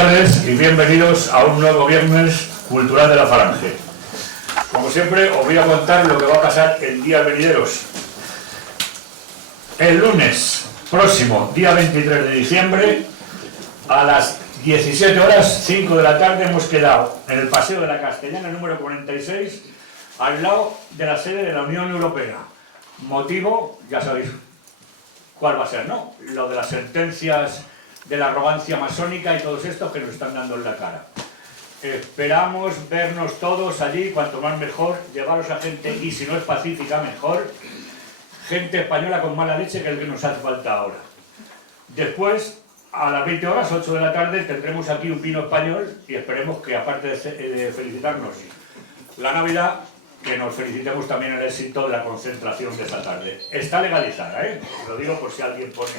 tardes y bienvenidos a un nuevo Viernes Cultural de la Falange. Como siempre, os voy a contar lo que va a pasar en días venideros. El lunes próximo, día 23 de diciembre, a las 17 horas, 5 de la tarde, hemos quedado en el Paseo de la Castellana, número 46, al lado de la sede de la Unión Europea. Motivo, ya sabéis cuál va a ser, ¿no? Lo de las sentencias de la arrogancia masónica y todos estos que nos están dando en la cara. Esperamos vernos todos allí, cuanto más mejor, llevaros a gente, y si no es pacífica, mejor, gente española con mala leche, que es el que nos hace falta ahora. Después, a las 20 horas, 8 de la tarde, tendremos aquí un vino español y esperemos que, aparte de felicitarnos la Navidad, que nos felicitemos también el éxito de la concentración de esta tarde. Está legalizada, ¿eh? Lo digo por si alguien pone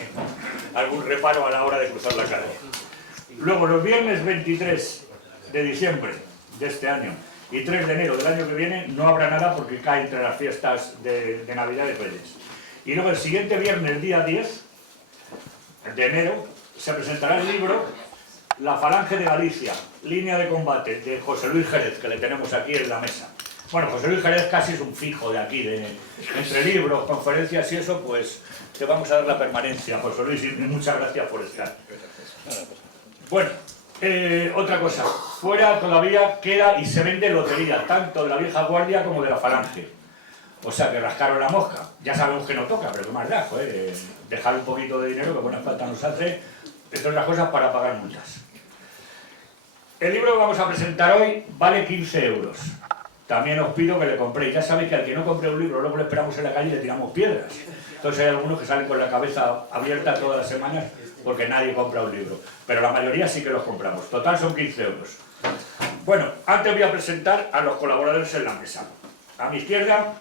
algún reparo a la hora de cruzar la calle. Luego, los viernes 23 de diciembre de este año y 3 de enero del año que viene, no habrá nada porque cae entre las fiestas de Navidad y Reyes. Y luego el siguiente viernes, día 10 de enero, se presentará el libro La Falange de Galicia, línea de combate, de José Luis Jerez, que le tenemos aquí en la mesa. Bueno, José Luis Jerez casi es un fijo de aquí, entre libros, conferencias y eso, pues te vamos a dar la permanencia, José Luis, y muchas gracias por estar. Bueno, otra cosa, fuera todavía queda y se vende lotería, tanto de la vieja guardia como de la Falange. O sea, que rascaron la mosca. Ya sabemos que no toca, pero qué más da, joder, dejar un poquito de dinero, que buena falta nos hace, entre otras cosas, para pagar multas. El libro que vamos a presentar hoy vale 15 euros. También os pido que le compréis. Ya sabéis que al que no compre un libro, luego le esperamos en la calle y le tiramos piedras. Entonces hay algunos que salen con la cabeza abierta todas las semanas porque nadie compra un libro. Pero la mayoría sí que los compramos. Total son 15 euros. Bueno, antes voy a presentar a los colaboradores en la mesa. A mi izquierda,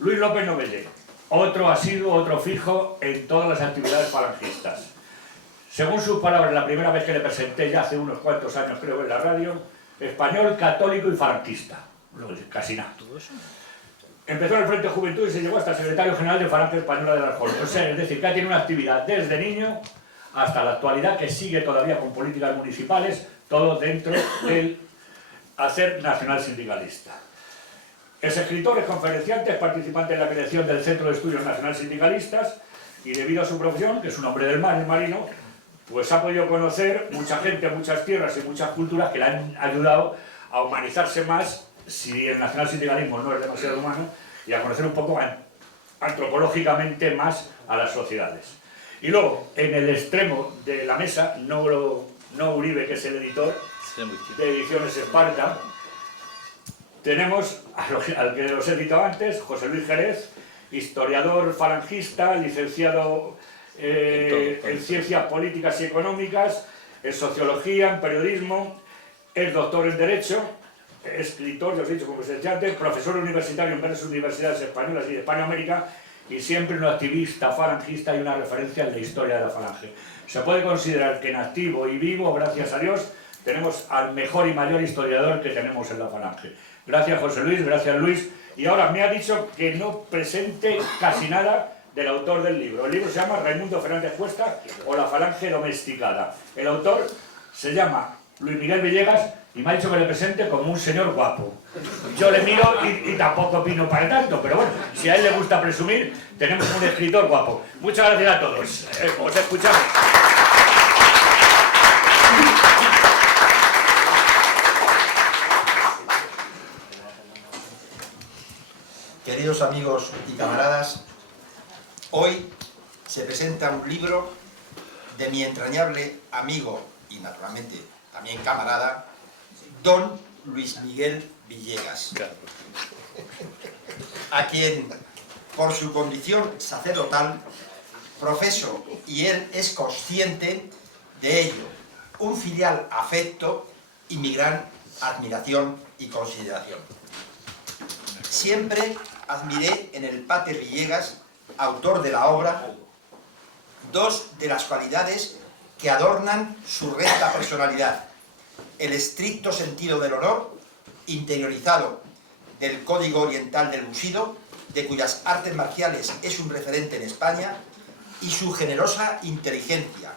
Luis López Novelle. Otro asiduo, otro fijo en todas las actividades falangistas. Según sus palabras, la primera vez que le presenté, ya hace unos cuantos años creo en la radio, español, católico y falangista. Casi nada. Empezó en el Frente Juventud y se llegó hasta secretario general de Falange Española de la Arjona. O sea, es decir, que tiene una actividad desde niño hasta la actualidad, que sigue todavía con políticas municipales, todo dentro del hacer nacional sindicalista. Es escritor, es conferenciante, es participante en la creación del Centro de Estudios Nacional Sindicalistas y debido a su profesión, que es un hombre del mar, el marino, pues ha podido conocer mucha gente, muchas tierras y muchas culturas que le han ayudado a humanizarse más, si el nacional sindicalismo no es demasiado humano, y a conocer un poco antropológicamente más a las sociedades. Y luego, en el extremo de la mesa, no Uribe, que es el editor de Ediciones Esparta, tenemos al que os he citado antes, José Luis Jerez, historiador falangista, licenciado en Ciencias Políticas y Económicas, en Sociología, en Periodismo, es doctor en Derecho, escritor, ya os he dicho como os he dicho antes, profesor universitario en varias universidades españolas y de Hispanoamérica, y siempre un activista falangista y una referencia en la historia de la Falange. Se puede considerar que en activo y vivo, gracias a Dios, tenemos al mejor y mayor historiador que tenemos en la Falange. Gracias José Luis, gracias Luis. Y ahora me ha dicho que no presente casi nada del autor del libro. El libro se llama Raimundo Fernández Cuesta o La Falange Domesticada. El autor se llama Luis Miguel Villegas y me ha dicho que le presente como un señor guapo. Yo le miro y tampoco opino para tanto, pero bueno, si a él le gusta presumir, tenemos un escritor guapo. Muchas gracias a todos. Os escuchamos. Queridos amigos y camaradas, hoy se presenta un libro de mi entrañable amigo y naturalmente también camarada, don Luis Miguel Villegas, a quien por su condición sacerdotal profeso y él es consciente de ello, un filial afecto y mi gran admiración y consideración. Siempre admiré en el pater Villegas, autor de la obra, dos de las cualidades que adornan su recta personalidad: el estricto sentido del honor, interiorizado del Código Oriental del Bushido, de cuyas artes marciales es un referente en España, y su generosa inteligencia,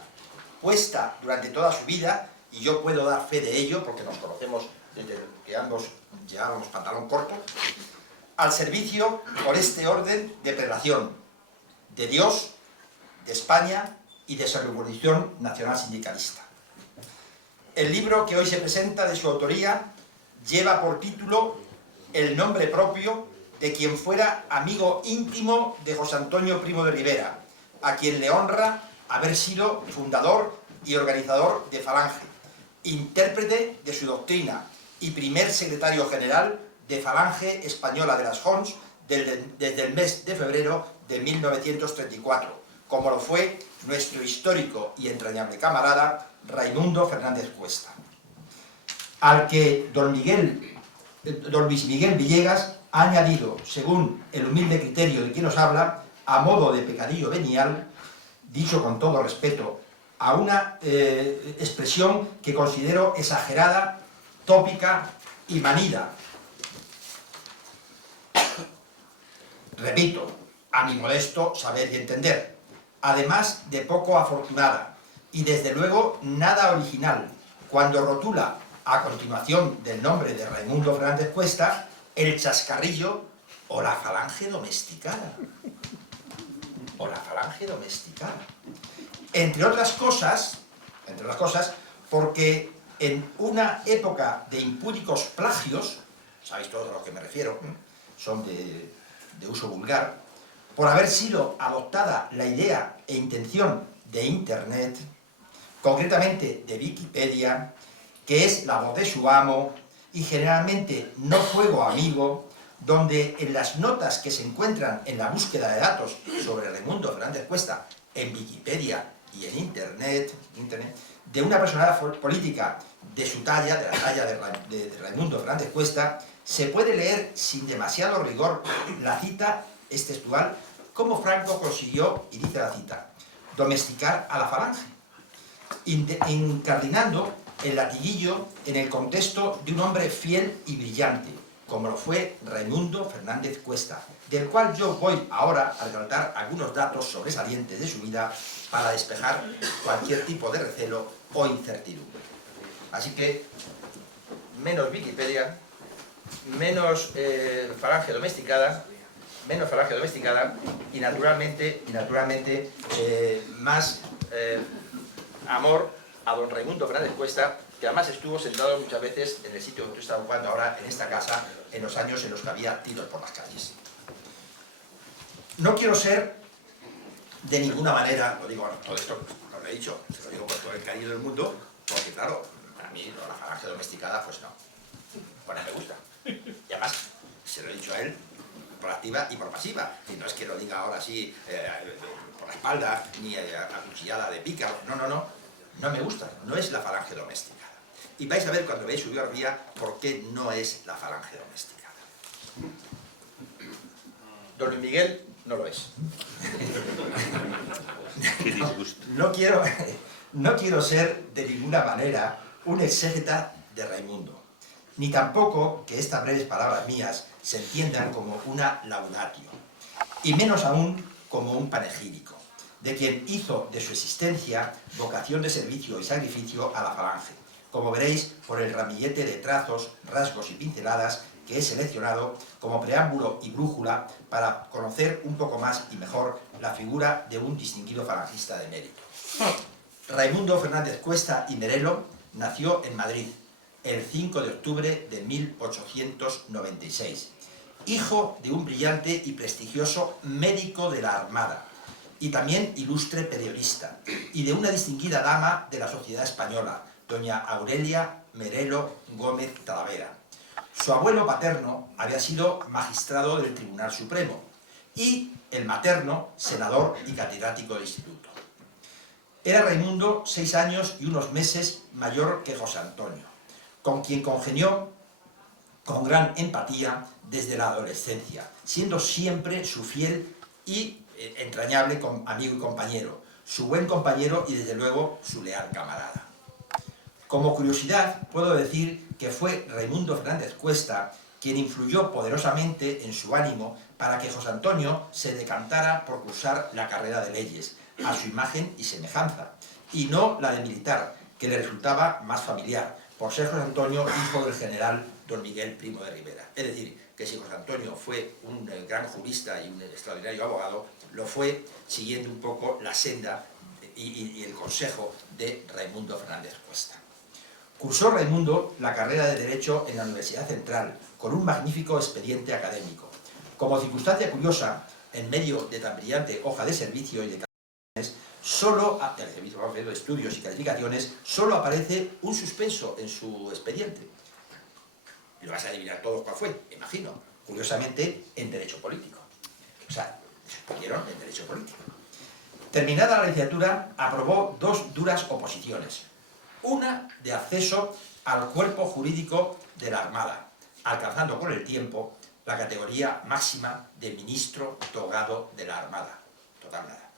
puesta durante toda su vida y yo puedo dar fe de ello, porque nos conocemos desde que ambos llevábamos pantalón corto, al servicio por este orden de prelación de Dios, de España y de su Revolución Nacional Sindicalista. El libro que hoy se presenta de su autoría lleva por título el nombre propio de quien fuera amigo íntimo de José Antonio Primo de Rivera, a quien le honra haber sido fundador y organizador de Falange, intérprete de su doctrina y primer secretario general de Falange Española de las Jons desde el mes de febrero de 1934, como lo fue nuestro histórico y entrañable camarada Raimundo Fernández Cuesta, al que don Luis Miguel Villegas ha añadido, según el humilde criterio de quien nos habla, a modo de pecadillo venial, dicho con todo respeto, a una expresión que considero exagerada, tópica y manida. Repito, a mi modesto saber y entender, además de poco afortunada y desde luego nada original, cuando rotula, a continuación del nombre de Raimundo Fernández Cuesta, el chascarrillo o la falange domesticada. O la falange domesticada. Entre otras cosas, porque en una época de impúdicos plagios, sabéis todos a lo que me refiero, son de uso vulgar, por haber sido adoptada la idea e intención de Internet, concretamente de Wikipedia, que es la voz de su amo, y generalmente no juego amigo, donde en las notas que se encuentran en la búsqueda de datos sobre Raimundo Fernández Cuesta en Wikipedia y en Internet, de una personalidad política de su talla, de la talla de Raimundo Fernández Cuesta, se puede leer sin demasiado rigor la cita es textual, cómo Franco consiguió, y dice la cita, domesticar a la falange, incardinando el latiguillo en el contexto de un hombre fiel y brillante, como lo fue Raimundo Fernández Cuesta, del cual yo voy ahora a resaltar algunos datos sobresalientes de su vida para despejar cualquier tipo de recelo o incertidumbre. Así que, menos Wikipedia, menos falange domesticada, y naturalmente más amor a don Raimundo Fernández Cuesta, que además estuvo sentado muchas veces en el sitio donde tú estás jugando ahora, en esta casa, en los años en los que había tiros por las calles. No quiero ser de ninguna manera, lo digo, todo esto lo he dicho, se lo digo con todo el cariño del mundo, porque claro, a mí la falange domesticada, pues no, bueno, me gusta. Y además, se lo he dicho a él, por activa y por pasiva, y no es que lo diga ahora así, por la espalda, ni a cuchillada de pica, no me gusta, no es la falange domesticada. Y vais a ver cuando veáis su biografía por qué no es la falange domesticada. Don Luis Miguel no lo es. Qué disgusto. No quiero ser de ninguna manera un exégeta de Raimundo, ni tampoco que estas breves palabras mías se entiendan como una laudatio, y menos aún como un panegírico, de quien hizo de su existencia vocación de servicio y sacrificio a la falange, como veréis por el ramillete de trazos, rasgos y pinceladas que he seleccionado como preámbulo y brújula para conocer un poco más y mejor la figura de un distinguido falangista de mérito. Raimundo Fernández Cuesta y Merelo nació en Madrid el 5 de octubre de 1896, hijo de un brillante y prestigioso médico de la Armada, y también ilustre periodista, y de una distinguida dama de la sociedad española, doña Aurelia Merelo Gómez Talavera. Su abuelo paterno había sido magistrado del Tribunal Supremo, y el materno, senador y catedrático de instituto. Era Raimundo 6 años y unos meses mayor que José Antonio, con quien congenió con gran empatía desde la adolescencia, siendo siempre su fiel y entrañable amigo y compañero, su buen compañero y desde luego su leal camarada. Como curiosidad puedo decir que fue Raimundo Fernández Cuesta quien influyó poderosamente en su ánimo para que José Antonio se decantara por cursar la carrera de leyes, a su imagen y semejanza, y no la de militar, que le resultaba más familiar, por ser José Antonio hijo del general don Miguel Primo de Rivera. Es decir, que si José Antonio fue un gran jurista y un extraordinario abogado, lo fue siguiendo un poco la senda y el consejo de Raimundo Fernández Cuesta. Cursó Raimundo la carrera de Derecho en la Universidad Central, con un magnífico expediente académico. Como circunstancia curiosa, en medio de tan brillante hoja de servicio y de de estudios y calificaciones, solo aparece un suspenso en su expediente. Y lo vas a adivinar todos cuál fue, imagino. Curiosamente, en Derecho Político. O sea, suspendieron en Derecho Político. Terminada la licenciatura, aprobó 2 duras oposiciones. Una de acceso al cuerpo jurídico de la Armada, alcanzando con el tiempo la categoría máxima de ministro togado de la Armada. Total nada.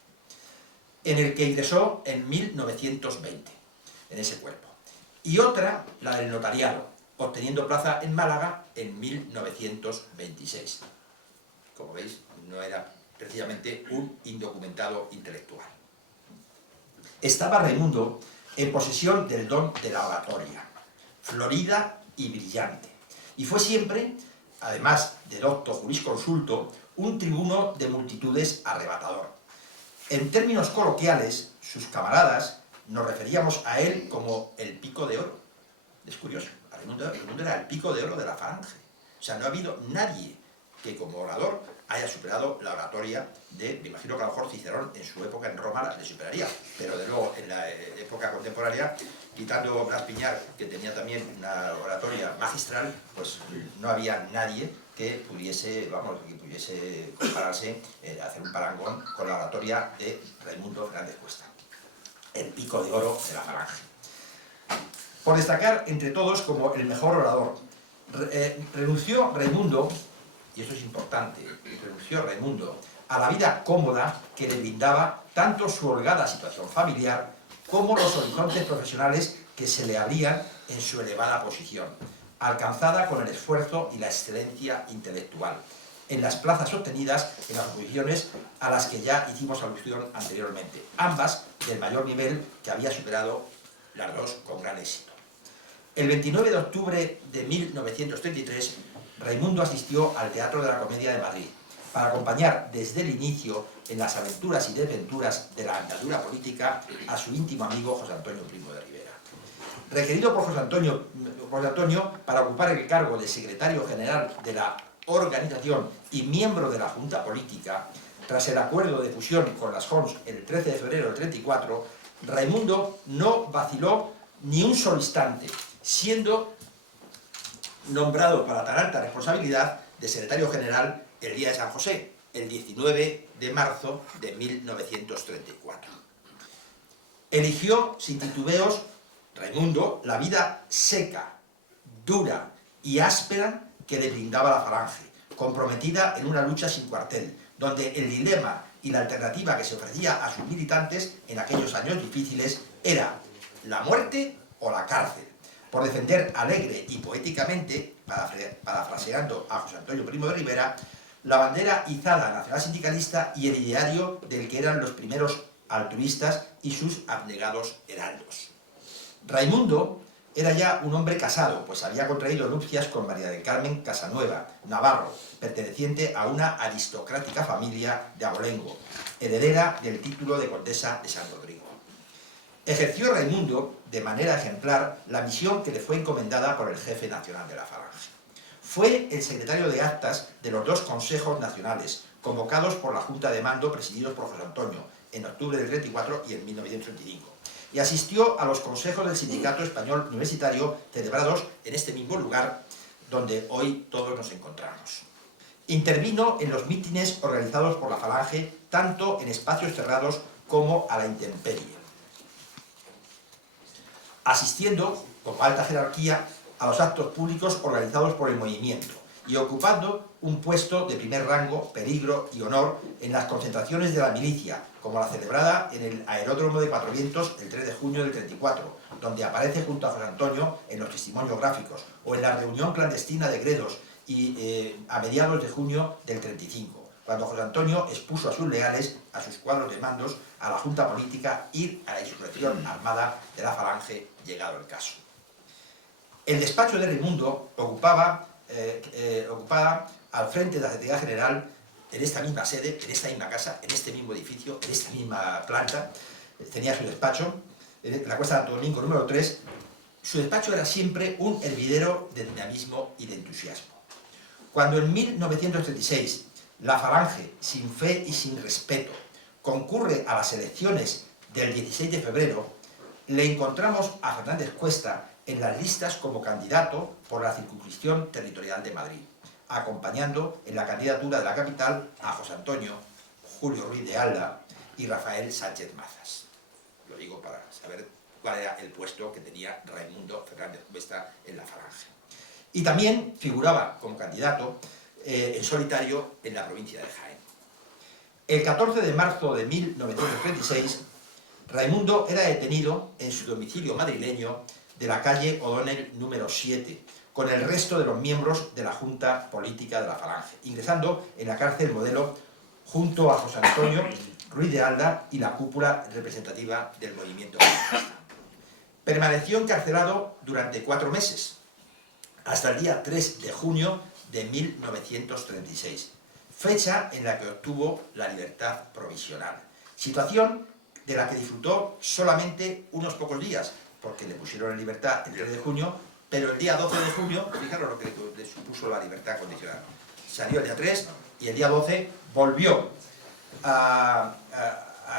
En el que ingresó en 1920, en ese cuerpo. Y otra, la del notariado, obteniendo plaza en Málaga en 1926. Como veis, no era precisamente un indocumentado intelectual. Estaba Raimundo en posesión del don de la oratoria, florida y brillante, y fue siempre, además de docto jurisconsulto, un tribuno de multitudes arrebatador. En términos coloquiales, sus camaradas nos referíamos a él como el pico de oro. Es curioso, Raimundo era el pico de oro de la falange. O sea, no ha habido nadie que como orador haya superado la oratoria de, me imagino que a lo mejor Cicerón en su época en Roma le superaría, pero de luego en la época contemporánea, quitando Blas Piñar, que tenía también una oratoria magistral, pues no había nadie que pudiese compararse, hacer un parangón con la oratoria de Raimundo Fernández Cuesta, el pico de oro de la falange. Por destacar entre todos como el mejor orador, renunció Raimundo, y esto es importante, renunció Raimundo a la vida cómoda que le brindaba tanto su holgada situación familiar como los horizontes profesionales que se le abrían en su elevada posición, alcanzada con el esfuerzo y la excelencia intelectual, en las plazas obtenidas en las oposiciones a las que ya hicimos alusión anteriormente, ambas del mayor nivel que había superado las dos con gran éxito. El 29 de octubre de 1933, Raimundo asistió al Teatro de la Comedia de Madrid para acompañar desde el inicio en las aventuras y desventuras de la andadura política a su íntimo amigo José Antonio Primo de Rivera. Requerido por José Antonio para ocupar el cargo de secretario general de la organización y miembro de la Junta Política, tras el acuerdo de fusión con las Jons el 13 de febrero del 34, Raimundo no vaciló ni un solo instante, siendo nombrado para tan alta responsabilidad de secretario general el día de San José, el 19 de marzo de 1934. Eligió sin titubeos Raimundo la vida seca, dura y áspera que le brindaba la falange, comprometida en una lucha sin cuartel, donde el dilema y la alternativa que se ofrecía a sus militantes en aquellos años difíciles era la muerte o la cárcel, por defender alegre y poéticamente, parafraseando a José Antonio Primo de Rivera, la bandera izada nacional sindicalista y el ideario del que eran los primeros altruistas y sus abnegados heraldos. Raimundo era ya un hombre casado, pues había contraído nupcias con María del Carmen Casanueva, Navarro, perteneciente a una aristocrática familia de abolengo, heredera del título de condesa de San Rodrigo. Ejerció Raimundo, de manera ejemplar, la misión que le fue encomendada por el jefe nacional de la falange. Fue el secretario de actas de los 2 consejos nacionales, convocados por la Junta de Mando, presididos por José Antonio, en octubre del 34 y en 1935. Y asistió a los consejos del Sindicato Español Universitario, celebrados en este mismo lugar, donde hoy todos nos encontramos. Intervino en los mítines organizados por la falange, tanto en espacios cerrados como a la intemperie, asistiendo, con alta jerarquía, a los actos públicos organizados por el movimiento y ocupando un puesto de primer rango, peligro y honor en las concentraciones de la milicia, como la celebrada en el aeródromo de Cuatro Vientos el 3 de junio del 34, donde aparece junto a José Antonio en los testimonios gráficos, o en la reunión clandestina de Gredos a mediados de junio del 35, cuando José Antonio expuso a sus leales, a sus cuadros de mandos, a la junta política y a la insurrección armada de la Falange, llegado el caso. El despacho de Raimundo ocupaba al frente de la Secretaría General, en esta misma sede, en esta misma casa, en este mismo edificio, en esta misma planta. Tenía su despacho, en la Cuesta de Santo Domingo número 3. Su despacho era siempre un hervidero de dinamismo y de entusiasmo. Cuando en 1936 la Falange, sin fe y sin respeto, concurre a las elecciones del 16 de febrero, le encontramos a Fernández Cuesta en las listas como candidato por la circunscripción territorial de Madrid, acompañando en la candidatura de la capital a José Antonio, Julio Ruiz de Alda y Rafael Sánchez Mazas. Lo digo para saber cuál era el puesto que tenía Raimundo Fernández Cuesta en la Falange. Y también figuraba como candidato en solitario en la provincia de Jaén. El 14 de marzo de 1936, Raimundo era detenido en su domicilio madrileño de la calle O'Donnell número 7, con el resto de los miembros de la Junta Política de la Falange, ingresando en la cárcel Modelo junto a José Antonio Ruiz de Alda y la cúpula representativa del movimiento falangista. Permaneció encarcelado durante 4 meses, hasta el día 3 de junio de 1936, fecha en la que obtuvo la libertad provisional, situación de la que disfrutó solamente unos pocos días, porque le pusieron en libertad el 3 de junio, pero el día 12 de junio, fijaros lo que le supuso la libertad condicional. Salió el día 3 y el día 12 volvió a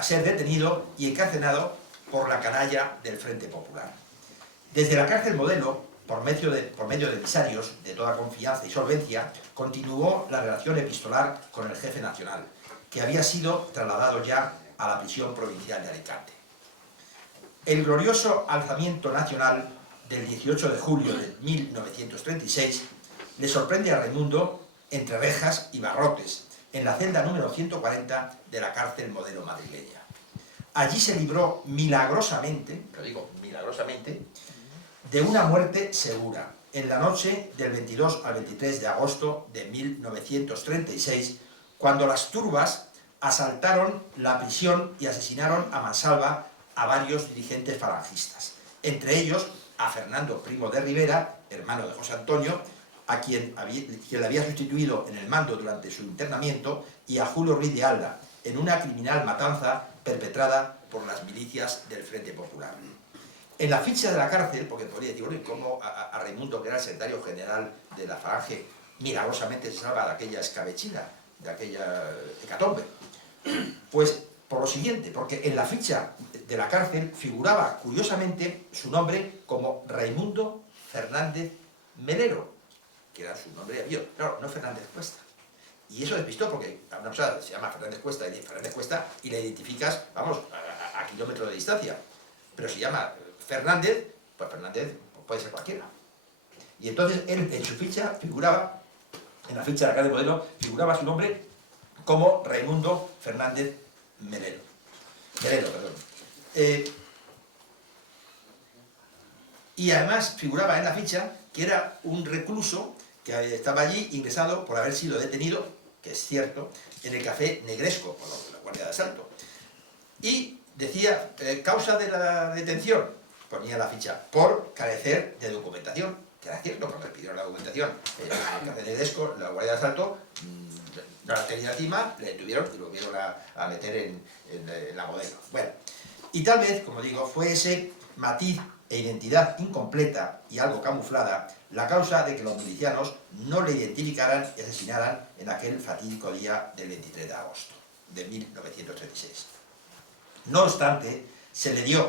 ser detenido y encarcelado por la canalla del Frente Popular. Desde la cárcel Modelo, por medio de emisarios de toda confianza y solvencia, continuó la relación epistolar con el jefe nacional, que había sido trasladado ya a la prisión provincial de Alicante. El glorioso alzamiento nacional del 18 de julio de 1936 le sorprende a Raimundo entre rejas y barrotes, en la celda número 140 de la cárcel Modelo madrileña. Allí se libró milagrosamente, lo digo milagrosamente, de una muerte segura, en la noche del 22 al 23 de agosto de 1936, cuando las turbas asaltaron la prisión y asesinaron a mansalva a varios dirigentes falangistas, entre ellos a Fernando Primo de Rivera, hermano de José Antonio, a quien le había sustituido en el mando durante su internamiento, y a Julio Ruiz de Alda, en una criminal matanza perpetrada por las milicias del Frente Popular. En la ficha de la cárcel, porque podría decir, bueno, ¿cómo a Raimundo, que era el secretario general de la Falange, milagrosamente se salva de aquella escabechina, de aquella hecatombe? Pues por lo siguiente, porque en la ficha de la cárcel figuraba curiosamente su nombre como Raimundo Fernández Melero, que era su nombre de apellido, claro, no Fernández Cuesta. Y eso despistó, porque a una persona se llama Fernández Cuesta y la identificas, vamos, a kilómetros de distancia. Pero si llama Fernández, pues Fernández puede ser cualquiera. Y entonces él en su ficha figuraba, en la ficha de la cárcel Modelo, figuraba su nombre como Raimundo Fernández Melero. Y además figuraba en la ficha que era un recluso que estaba allí ingresado por haber sido detenido, que es cierto, en el café Negresco, por la Guardia de Asalto. Y decía, causa de la detención, ponía la ficha, por carecer de documentación, que era cierto, porque le pidieron la documentación en el café Negresco, la Guardia de Asalto, no la tenía encima, le detuvieron y lo vieron a meter en la Modelo. Bueno, y tal vez, como digo, fue ese matiz e identidad incompleta y algo camuflada la causa de que los milicianos no le identificaran y asesinaran en aquel fatídico día del 23 de agosto de 1936. No obstante, se le dio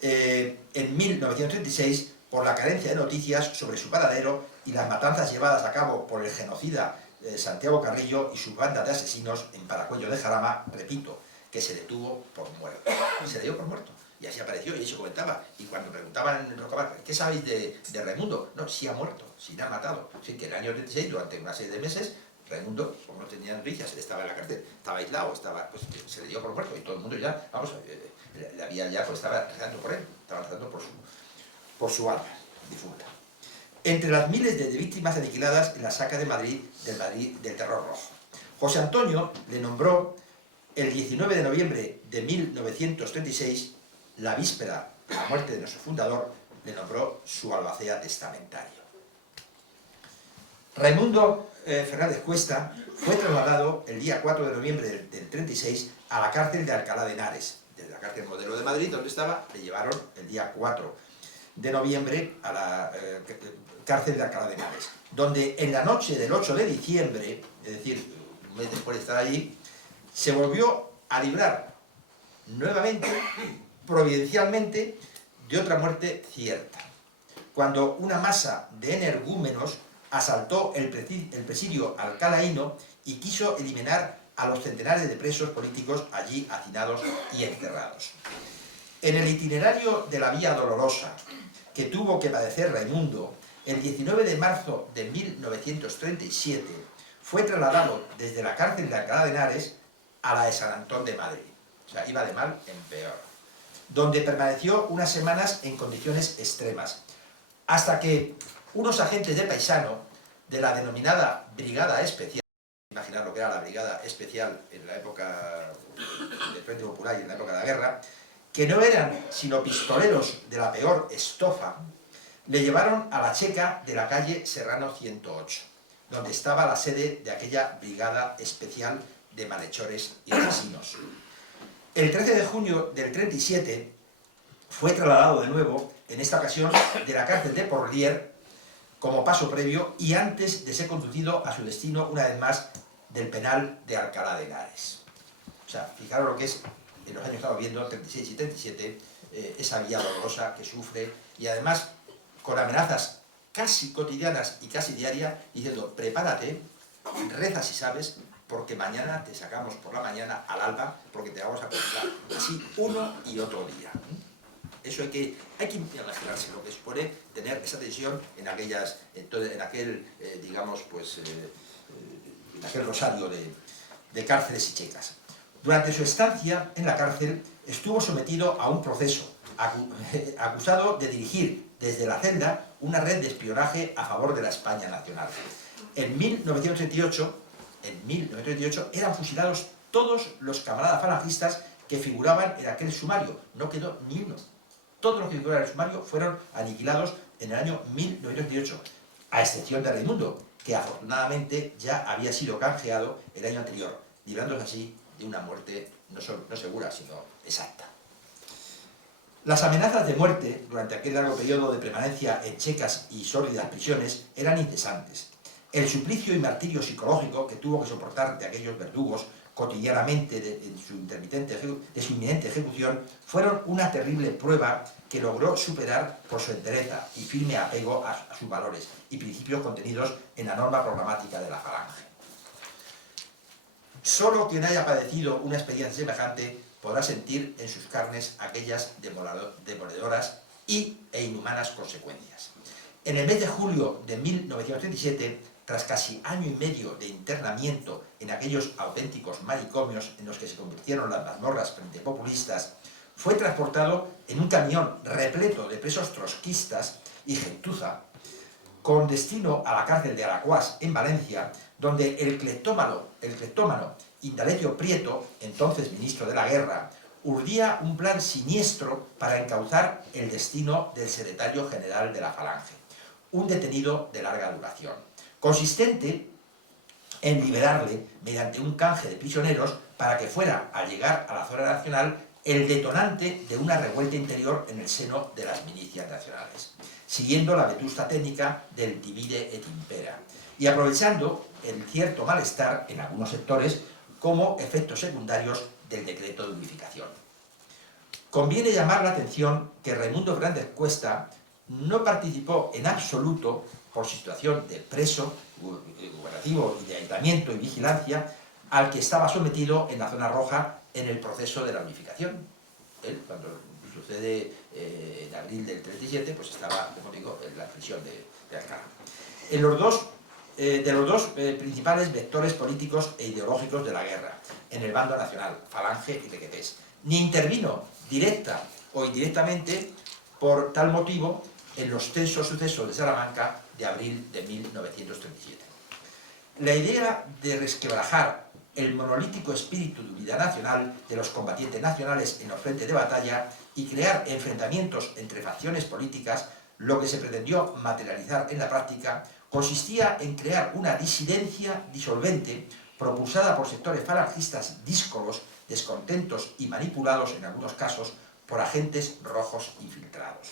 en 1936 por la carencia de noticias sobre su paradero y las matanzas llevadas a cabo por el genocida Santiago Carrillo y su banda de asesinos en Paracuello de Jarama, repito, que se le tuvo por muerto. Se le dio por muerto. Y así apareció y se comentaba. Y cuando preguntaban en Rocabar, ¿qué sabéis de Raimundo? No, sí ha muerto, sí le ha matado. Así que en el año 36, durante una serie de meses, Raimundo, como no tenía noticias, él estaba en la cárcel, estaba aislado, pues se le dio por muerto. Y todo el mundo ya, vamos, le había ya, pues estaba rezando por él, estaba rezando por su alma difunta. Entre las miles de víctimas aniquiladas en la saca de Madrid del terror rojo. José Antonio le nombró el 19 de noviembre de 1936, la víspera de la muerte de nuestro fundador, le nombró su albacea testamentario. Raimundo Fernández Cuesta fue trasladado el día 4 de noviembre del 36 a la cárcel de Alcalá de Henares. Desde la cárcel Modelo de Madrid, donde estaba, le llevaron el día 4 de noviembre a la cárcel de Alcalá de Henares, donde en la noche del 8 de diciembre, es decir, un mes después de estar allí, se volvió a librar nuevamente, providencialmente, de otra muerte cierta, cuando una masa de energúmenos asaltó el presidio alcalaíno y quiso eliminar a los centenares de presos políticos allí hacinados y enterrados. En el itinerario de la Vía Dolorosa que tuvo que padecer Raimundo, el 19 de marzo de 1937 fue trasladado desde la cárcel de Alcalá de Henares a la de San Antón de Madrid. O sea, iba de mal en peor, donde permaneció unas semanas en condiciones extremas, hasta que unos agentes de paisano de la denominada Brigada Especial, imaginar lo que era la Brigada Especial en la época del Frente Popular y en la época de la guerra, que no eran sino pistoleros de la peor estofa, le llevaron a la checa de la calle Serrano 108, donde estaba la sede de aquella Brigada Especial de malhechores y asesinos. El 13 de junio del 37 fue trasladado de nuevo, en esta ocasión de la cárcel de Porlier, como paso previo y antes de ser conducido a su destino una vez más del penal de Alcalá de Henares. O sea, fijaros lo que es, en los años que estamos viendo, 36 y 37, esa vía dolorosa que sufre, y además con amenazas casi cotidianas y casi diarias, diciendo, prepárate, reza si sabes, porque mañana te sacamos por la mañana al alba, porque te vamos a contar. Así uno y otro día. Eso hay que imaginarse lo que supone tener esa tensión en aquel, digamos, pues, en aquel rosario de cárceles y checas. Durante su estancia en la cárcel estuvo sometido a un proceso, acusado de dirigir desde la celda una red de espionaje a favor de la España nacional. En 1938 eran fusilados todos los camaradas falangistas que figuraban en aquel sumario. No quedó ni uno. Todos los que figuraban en el sumario fueron aniquilados en el año 1938, a excepción de Raimundo, que afortunadamente ya había sido canjeado el año anterior, librándose así de una muerte no segura, sino exacta. Las amenazas de muerte durante aquel largo periodo de permanencia en checas y sórdidas prisiones eran incesantes. El suplicio y martirio psicológico que tuvo que soportar de aquellos verdugos cotidianamente de su inminente ejecución fueron una terrible prueba que logró superar por su entereza y firme apego a sus valores y principios contenidos en la norma programática de la Falange. Solo quien haya padecido una experiencia semejante podrá sentir en sus carnes aquellas demoledoras e inhumanas consecuencias. En el mes de julio de 1937, tras casi año y medio de internamiento en aquellos auténticos manicomios en los que se convirtieron las mazmorras populistas, fue transportado en un camión repleto de presos trotskistas y gentuza, con destino a la cárcel de Alacuás, en Valencia, donde el cleptómano Indalecio Prieto, entonces ministro de la Guerra, urdía un plan siniestro para encauzar el destino del secretario general de la Falange, un detenido de larga duración, consistente en liberarle mediante un canje de prisioneros para que fuera, al llegar a la zona nacional, el detonante de una revuelta interior en el seno de las milicias nacionales, siguiendo la vetusta técnica del divide et impera, y aprovechando el cierto malestar en algunos sectores como efectos secundarios del decreto de unificación. Conviene llamar la atención que Raimundo Fernández Cuesta no participó en absoluto, por su situación de preso gubernativo y de aislamiento y vigilancia, al que estaba sometido en la zona roja en el proceso de la unificación. Él, cuando sucede en abril del 37, pues estaba, como digo, en la prisión de Alcalá. De los dos principales vectores políticos e ideológicos de la guerra, en el bando nacional, Falange y Requetés, ni intervino directa o indirectamente por tal motivo en los tensos sucesos de Salamanca de abril de 1937. La idea de resquebrajar el monolítico espíritu de unidad nacional de los combatientes nacionales en los frentes de batalla y crear enfrentamientos entre facciones políticas, lo que se pretendió materializar en la práctica consistía en crear una disidencia disolvente propulsada por sectores falangistas díscolos, descontentos y manipulados en algunos casos por agentes rojos infiltrados,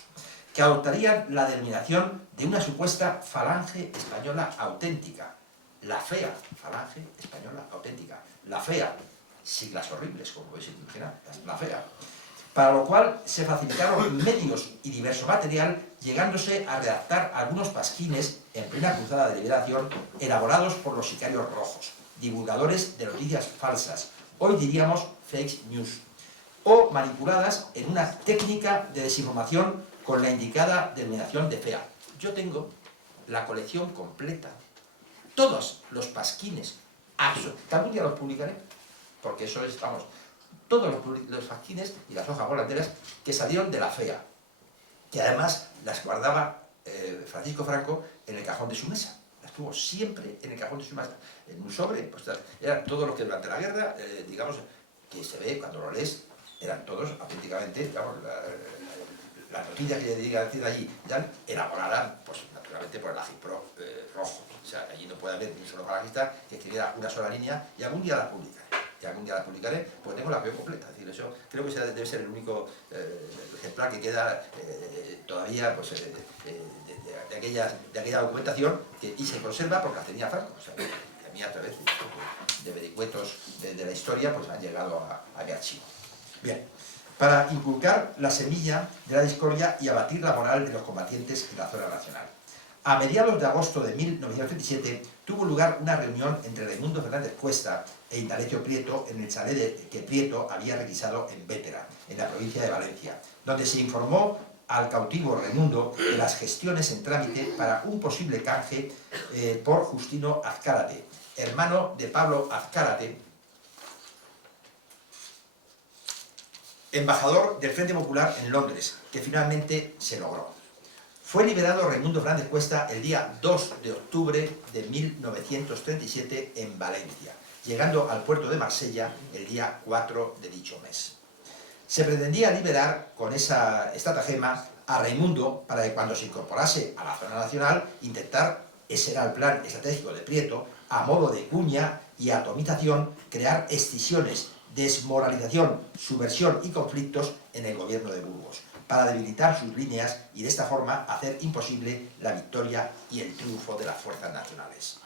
que adoptarían la denominación de una supuesta falange española auténtica, la FEA, falange española auténtica, la FEA, siglas horribles, como podéis imaginar, la FEA, para lo cual se facilitaron medios y diverso material, llegándose a redactar algunos pasquines en plena cruzada de liberación, elaborados por los sicarios rojos, divulgadores de noticias falsas, hoy diríamos fake news, o manipuladas en una técnica de desinformación con la indicada denominación de FEA. Yo tengo la colección completa, todos los pasquines, algún día los publicaré, porque eso es, vamos, todos los pasquines y las hojas volanteras que salieron de la FEA, que además las guardaba Francisco Franco en el cajón de su mesa. Las tuvo siempre en el cajón de su mesa, en un sobre, pues eran todos los que durante la guerra, digamos, que se ve cuando lo lees, eran todos auténticamente, digamos, las noticias que digan allí dan elaborarán, pues naturalmente por el agipro rojo. O sea, allí no puede haber ni un solo falangista que escribiera una sola línea, y algún día la publicaré. Y algún día la publicaré, porque tengo la colección completa. Es decir, eso creo que debe ser el único ejemplar que queda todavía pues, de aquella documentación y se conserva porque la tenía Franco. O sea, que a mí a través de vericuetos de la historia pues han llegado a mi archivo. Bien, para inculcar la semilla de la discordia y abatir la moral de los combatientes en la zona nacional. A mediados de agosto de 1937 tuvo lugar una reunión entre Raimundo Fernández Cuesta e Indalecio Prieto en el chalet que Prieto había requisado en Bétera, en la provincia de Valencia, donde se informó al cautivo Raimundo de las gestiones en trámite para un posible canje por Justino Azcárate, hermano de Pablo Azcárate, embajador del Frente Popular en Londres, que finalmente se logró. Fue liberado Raimundo Fernández Cuesta el día 2 de octubre de 1937 en Valencia, llegando al puerto de Marsella el día 4 de dicho mes. Se pretendía liberar con esa estratagema a Raimundo para que cuando se incorporase a la zona nacional intentar, ese era el plan estratégico de Prieto, a modo de cuña y atomización, crear escisiones, desmoralización, subversión y conflictos en el gobierno de Burgos, para debilitar sus líneas y de esta forma hacer imposible la victoria y el triunfo de las fuerzas nacionales.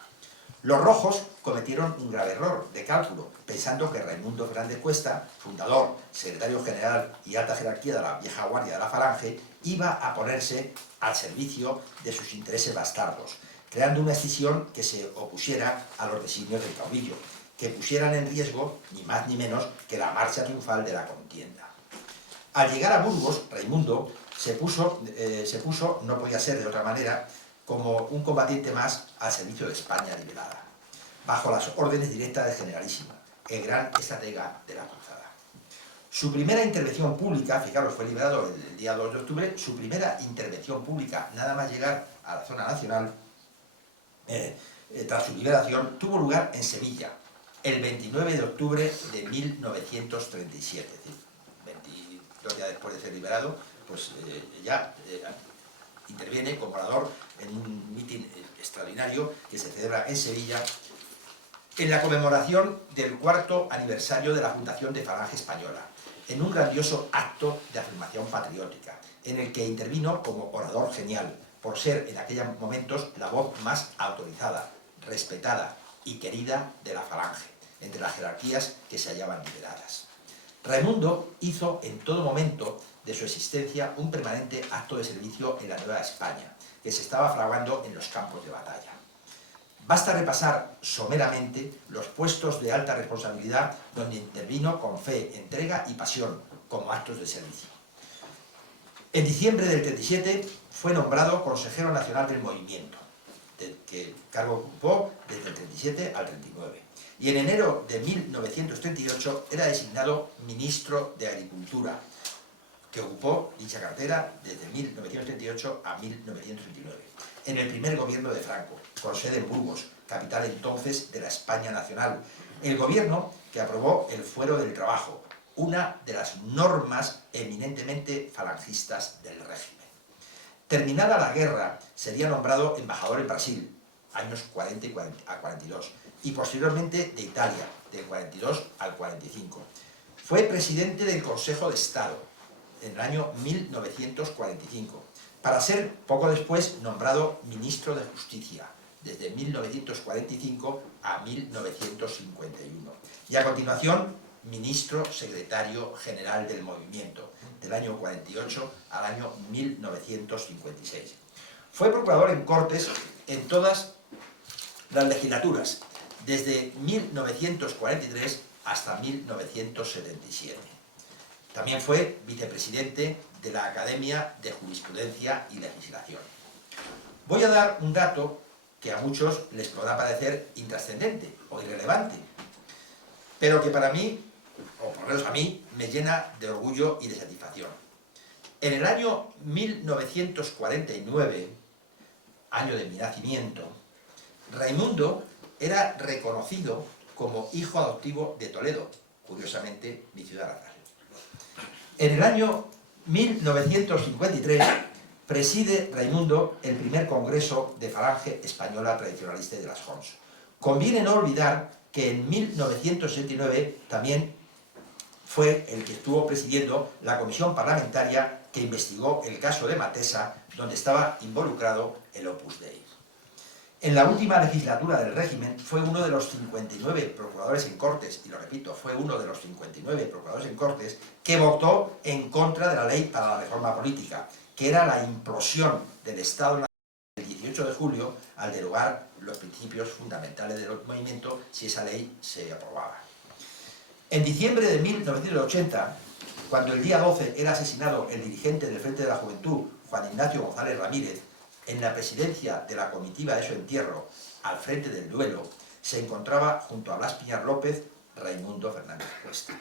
Los rojos cometieron un grave error de cálculo, pensando que Raimundo Fernández Cuesta, fundador, secretario general y alta jerarquía de la vieja guardia de la Falange, iba a ponerse al servicio de sus intereses bastardos, creando una escisión que se opusiera a los designios del caudillo, que pusieran en riesgo ni más ni menos que la marcha triunfal de la contienda. Al llegar a Burgos, Raimundo se puso, no podía ser de otra manera, como un combatiente más al servicio de España liberada, bajo las órdenes directas del generalísimo, el gran estratega de la cruzada. Su primera intervención pública, fijaros, fue liberado el día 2 de octubre, su primera intervención pública, nada más llegar a la zona nacional, tras su liberación, tuvo lugar en Sevilla, el 29 de octubre de 1937, es decir, 22 días después de ser liberado, pues interviene como orador en un mitin extraordinario que se celebra en Sevilla en la conmemoración del 4º aniversario de la fundación de Falange Española, en un grandioso acto de afirmación patriótica, en el que intervino como orador genial, por ser en aquellos momentos la voz más autorizada, respetada y querida de la Falange, entre las jerarquías que se hallaban liberadas. Raimundo hizo en todo momento de su existencia un permanente acto de servicio en la Nueva España, que se estaba fraguando en los campos de batalla. Basta repasar someramente los puestos de alta responsabilidad donde intervino con fe, entrega y pasión como actos de servicio. En diciembre del 37 fue nombrado consejero nacional del movimiento, que cargo ocupó desde el 37 al 39. Y en enero de 1938 era designado ministro de Agricultura, que ocupó dicha cartera desde 1938 a 1939, en el primer gobierno de Franco, con sede en Burgos, capital entonces de la España nacional, El gobierno que aprobó el Fuero del Trabajo, una de las normas eminentemente falangistas del régimen. Terminada la guerra, sería nombrado embajador en Brasil, años 40 a 42, y posteriormente de Italia, del 42 al 45. Fue presidente del Consejo de Estado en el año 1945, para ser poco después nombrado ministro de Justicia, desde 1945 a 1951. Y a continuación, ministro secretario general del movimiento, del año 48 al año 1956. Fue procurador en Cortes en todas las legislaturas, desde 1943 hasta 1977. También fue vicepresidente de la Academia de Jurisprudencia y Legislación. Voy a dar un dato que a muchos les podrá parecer intrascendente o irrelevante, pero que para mí, o por lo menos a mí, me llena de orgullo y de satisfacción. En el año 1949, año de mi nacimiento, Raimundo era reconocido como hijo adoptivo de Toledo, curiosamente mi ciudad natal. En el año 1953 preside Raimundo el primer congreso de Falange Española Tradicionalista de las Jons. Conviene no olvidar que en 1969 también fue el que estuvo presidiendo la comisión parlamentaria que investigó el caso de Matesa, donde estaba involucrado el Opus Dei. En la última legislatura del régimen fue uno de los 59 procuradores en Cortes, y lo repito, fue uno de los 59 procuradores en Cortes que votó en contra de la ley para la reforma política, que era la implosión del Estado Nacional el 18 de julio al derogar los principios fundamentales del movimiento si esa ley se aprobaba. En diciembre de 1980, cuando el día 12 era asesinado el dirigente del Frente de la Juventud, Juan Ignacio González Ramírez, en la presidencia de la comitiva de su entierro, al frente del duelo, se encontraba junto a Blas Piñar López Raimundo Fernández Cuesta.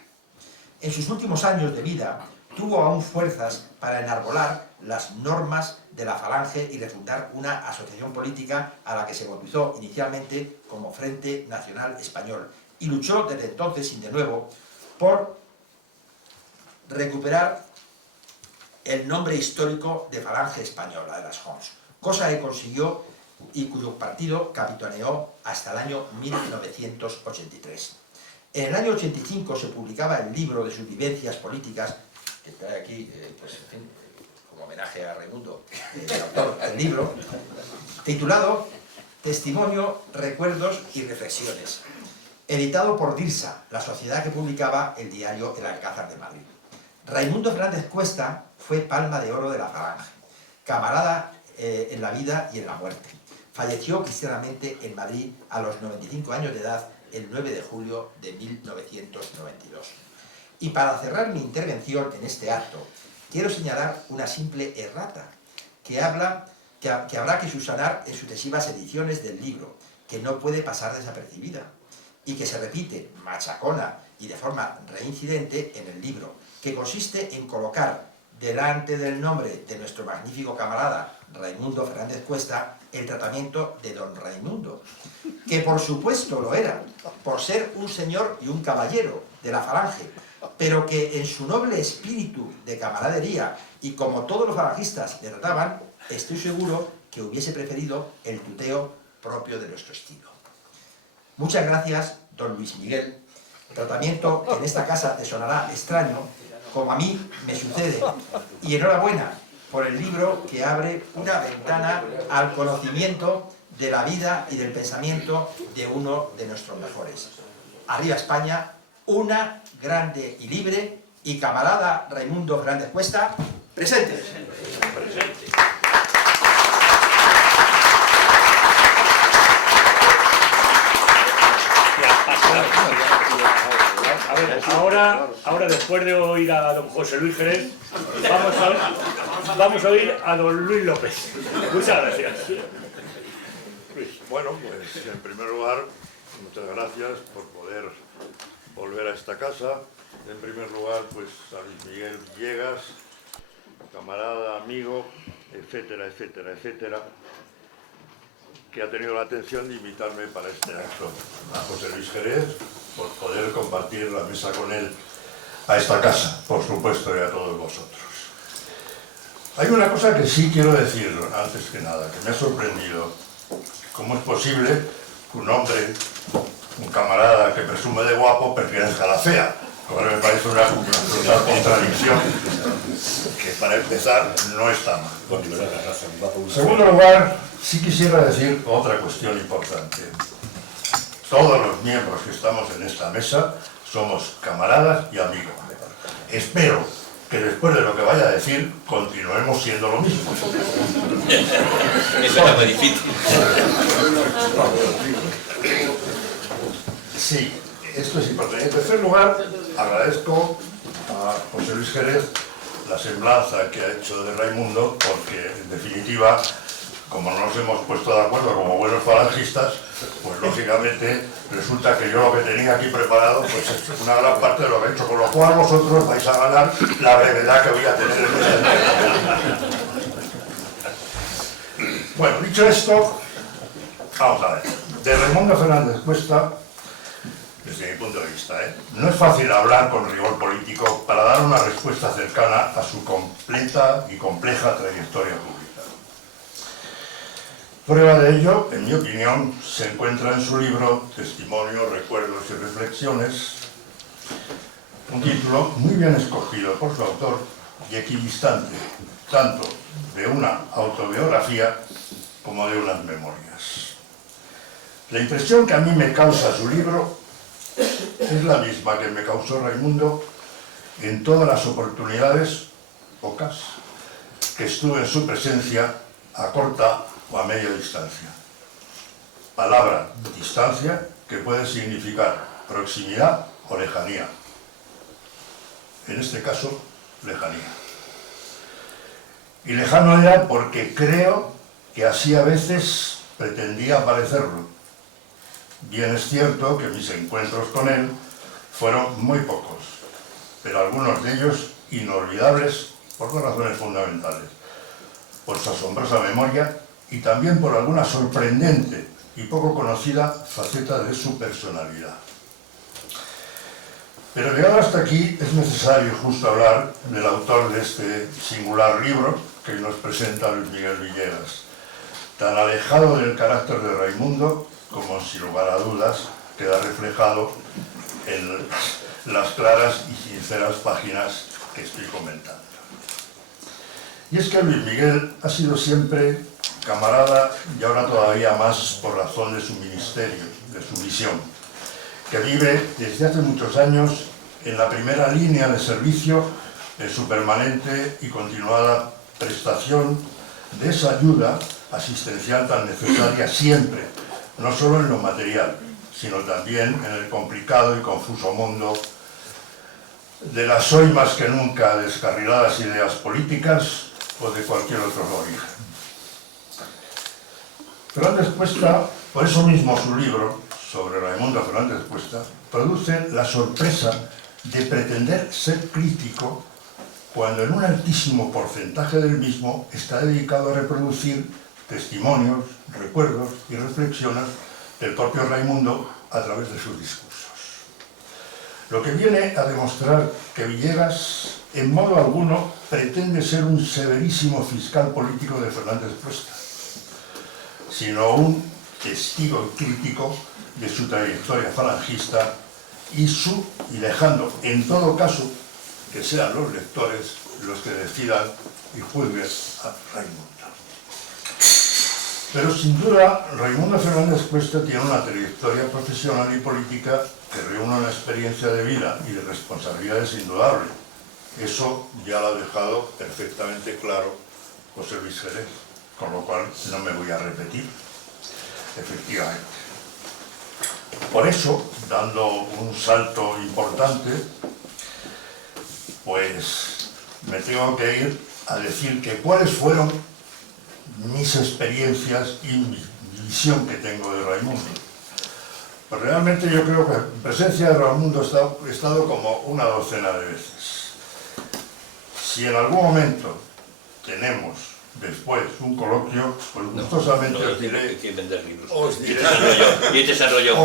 En sus últimos años de vida, tuvo aún fuerzas para enarbolar las normas de la Falange y refundar una asociación política a la que se bautizó inicialmente como Frente Nacional Español, y luchó desde entonces y de nuevo por recuperar el nombre histórico de Falange Española de las Jons, cosa que consiguió y cuyo partido capitaneó hasta el año 1983. En el año 85 se publicaba el libro de sus vivencias políticas, que trae aquí, pues, en fin, como homenaje a Raimundo, el autor del libro, titulado Testimonio, Recuerdos y Reflexiones, editado por DIRSA, la sociedad que publicaba el diario El Alcázar de Madrid. Raimundo Fernández Cuesta fue palma de oro de la Falange, camarada en la vida y en la muerte. Falleció cristianamente en Madrid a los 95 años de edad el 9 de julio de 1992. Y para cerrar mi intervención en este acto, quiero señalar una simple errata que habrá que subsanar en sucesivas ediciones del libro, que no puede pasar desapercibida y que se repite machacona y de forma reincidente en el libro, que consiste en colocar delante del nombre de nuestro magnífico camarada Raimundo Fernández Cuesta el tratamiento de don Raimundo, que por supuesto lo era, por ser un señor y un caballero de la Falange, pero que en su noble espíritu de camaradería y como todos los falangistas le trataban, estoy seguro que hubiese preferido el tuteo propio de nuestro estilo. Muchas gracias, don Luis Miguel, tratamiento que en esta casa te sonará extraño, como a mí me sucede, y enhorabuena por el libro que abre una ventana al conocimiento de la vida y del pensamiento de uno de nuestros mejores. Arriba España, una, grande y libre, y camarada Raimundo Fernández Cuesta, presente. Presente. A ver, ahora después de oír a don José Luis Jerez, vamos a oír a don Luis López. Muchas gracias. Bueno, pues en primer lugar, muchas gracias por poder volver a esta casa. En primer lugar, pues a Luis Miguel Villegas, camarada, amigo, etcétera, etcétera, etcétera. que ha tenido la atención de invitarme para este acto, a José Luis Jerez, por poder compartir la mesa con él a esta casa, por supuesto, y a todos vosotros. Hay una cosa que sí quiero decir, antes que nada, que me ha sorprendido. ¿Cómo es posible que un hombre, un camarada que presume de guapo, pertenezca a la fea? Ahora me parece una total contradicción que, para empezar, no está mal. En segundo lugar, sí quisiera decir otra cuestión importante. Todos los miembros que estamos en esta mesa somos camaradas y amigos. Espero que después de lo que vaya a decir, continuemos siendo lo mismo. Eso era muy difícil. Sí, esto es importante. En tercer lugar, agradezco a José Luis Jerez la semblanza que ha hecho de Raimundo, porque en definitiva, como no nos hemos puesto de acuerdo como buenos falangistas, pues lógicamente resulta que yo lo que tenía aquí preparado pues es una gran parte de lo que he hecho, con lo cual vosotros vais a ganar la brevedad que voy a tener en esta entrevista. Bueno, dicho esto, vamos a ver. De Raimundo Fernández Cuesta, desde mi punto de vista, no es fácil hablar con rigor político para dar una respuesta cercana a su completa y compleja trayectoria pública. Prueba de ello, en mi opinión, se encuentra en su libro Testimonios, Recuerdos y Reflexiones, un título muy bien escogido por su autor y equidistante, tanto de una autobiografía como de unas memorias. La impresión que a mí me causa su libro es la misma que me causó Raimundo en todas las oportunidades, pocas, que estuve en su presencia a corta o a media distancia. Palabra distancia que puede significar proximidad o lejanía. En este caso, lejanía. Y lejano era porque creo que así a veces pretendía parecerlo. Bien es cierto que mis encuentros con él fueron muy pocos, pero algunos de ellos inolvidables por dos razones fundamentales. Por su asombrosa memoria y también por alguna sorprendente y poco conocida faceta de su personalidad. Pero llegado hasta aquí es necesario justo hablar del autor de este singular libro que nos presenta Luis Miguel Villegas, tan alejado del carácter de Raimundo como, sin lugar a dudas, queda reflejado en las claras y sinceras páginas que estoy comentando. Y es que Luis Miguel ha sido siempre camarada, y ahora todavía más por razón de su ministerio, de su misión, que vive desde hace muchos años en la primera línea de servicio de su permanente y continuada prestación de esa ayuda asistencial tan necesaria siempre, no solo en lo material, sino también en el complicado y confuso mundo de las hoy más que nunca descarriladas ideas políticas o de cualquier otro origen. Fernández Cuesta, por eso mismo su libro sobre Raimundo Fernández Cuesta, produce la sorpresa de pretender ser crítico cuando en un altísimo porcentaje del mismo está dedicado a reproducir testimonios, recuerdos y reflexiones del propio Raimundo a través de sus discursos. Lo que viene a demostrar que Villegas en modo alguno pretende ser un severísimo fiscal político de Fernández Cuesta, sino un testigo crítico de su trayectoria falangista y dejando en todo caso que sean los lectores los que decidan y juzguen a Raimundo. Pero sin duda Raimundo Fernández Cuesta tiene una trayectoria profesional y política que reúne una experiencia de vida y de responsabilidades indudable. Eso ya lo ha dejado perfectamente claro José Luis Jerez, con lo cual no me voy a repetir, efectivamente. Por eso, dando un salto importante, pues me tengo que ir a decir que cuáles fueron mis experiencias y mi visión que tengo de Raimundo. Pues realmente yo creo que en presencia de Raimundo he estado como una docena de veces. Si en algún momento tenemos después un coloquio, pues gustosamente os diré... que vender libros. Os diré... Y te se enrolló.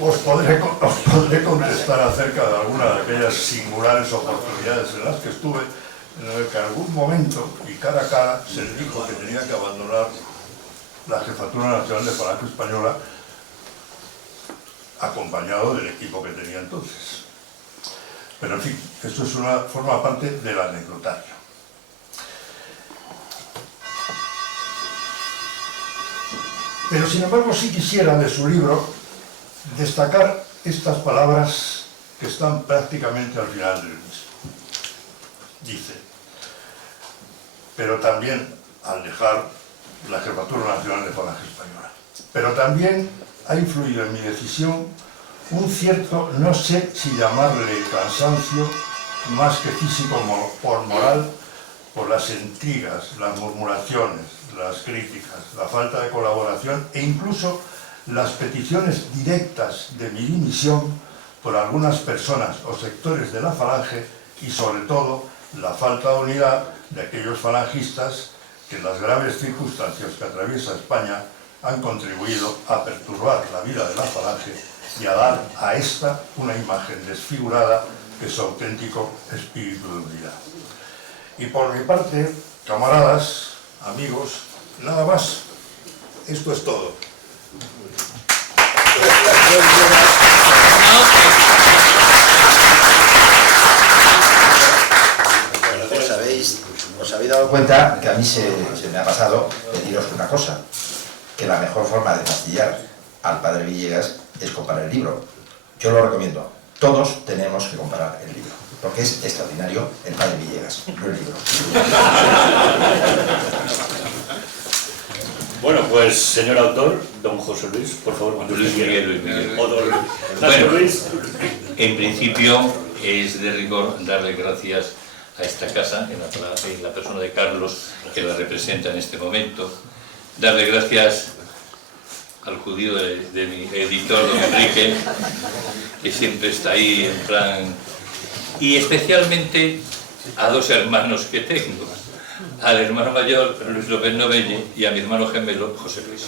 Os podré contestar acerca de alguna de aquellas singulares oportunidades en las que estuve, en el que en algún momento, y cara a cara, se le dijo que tenía que abandonar la Jefatura Nacional de Falange Española, acompañado del equipo que tenía entonces. Pero en fin, esto forma parte del anecdotario. Pero sin embargo sí quisiera de su libro destacar estas palabras que están prácticamente al final del mismo. Dice: pero también, al dejar la Jefatura Nacional de Falange Española, pero también ha influido en mi decisión un cierto, no sé si llamarle cansancio, más que físico por moral, por las intrigas, las murmuraciones, las críticas, la falta de colaboración e incluso las peticiones directas de mi dimisión por algunas personas o sectores de la Falange y sobre todo la falta de unidad de aquellos falangistas que en las graves circunstancias que atraviesa España han contribuido a perturbar la vida de la Falange y a dar a esta una imagen desfigurada de su auténtico espíritu de unidad. Y por mi parte, camaradas, amigos, nada más. Esto es todo. Os habéis dado cuenta que a mí se me ha pasado pediros una cosa, que la mejor forma de fastidiar al padre Villegas es comparar el libro. Yo lo recomiendo. Todos tenemos que comparar el libro, porque es extraordinario el padre Villegas, no el libro. Bueno, pues, señor autor, don José Luis, por favor, cuando Luis usted quiera. Miguel. O don Bueno, Luis. En principio es de rigor darle gracias a esta casa, en la persona de Carlos, que la representa en este momento, darle gracias al judío de mi editor, don Enrique, que siempre está ahí en plan, y especialmente a dos hermanos que tengo, al hermano mayor Luis López Novelle y a mi hermano gemelo José Luis.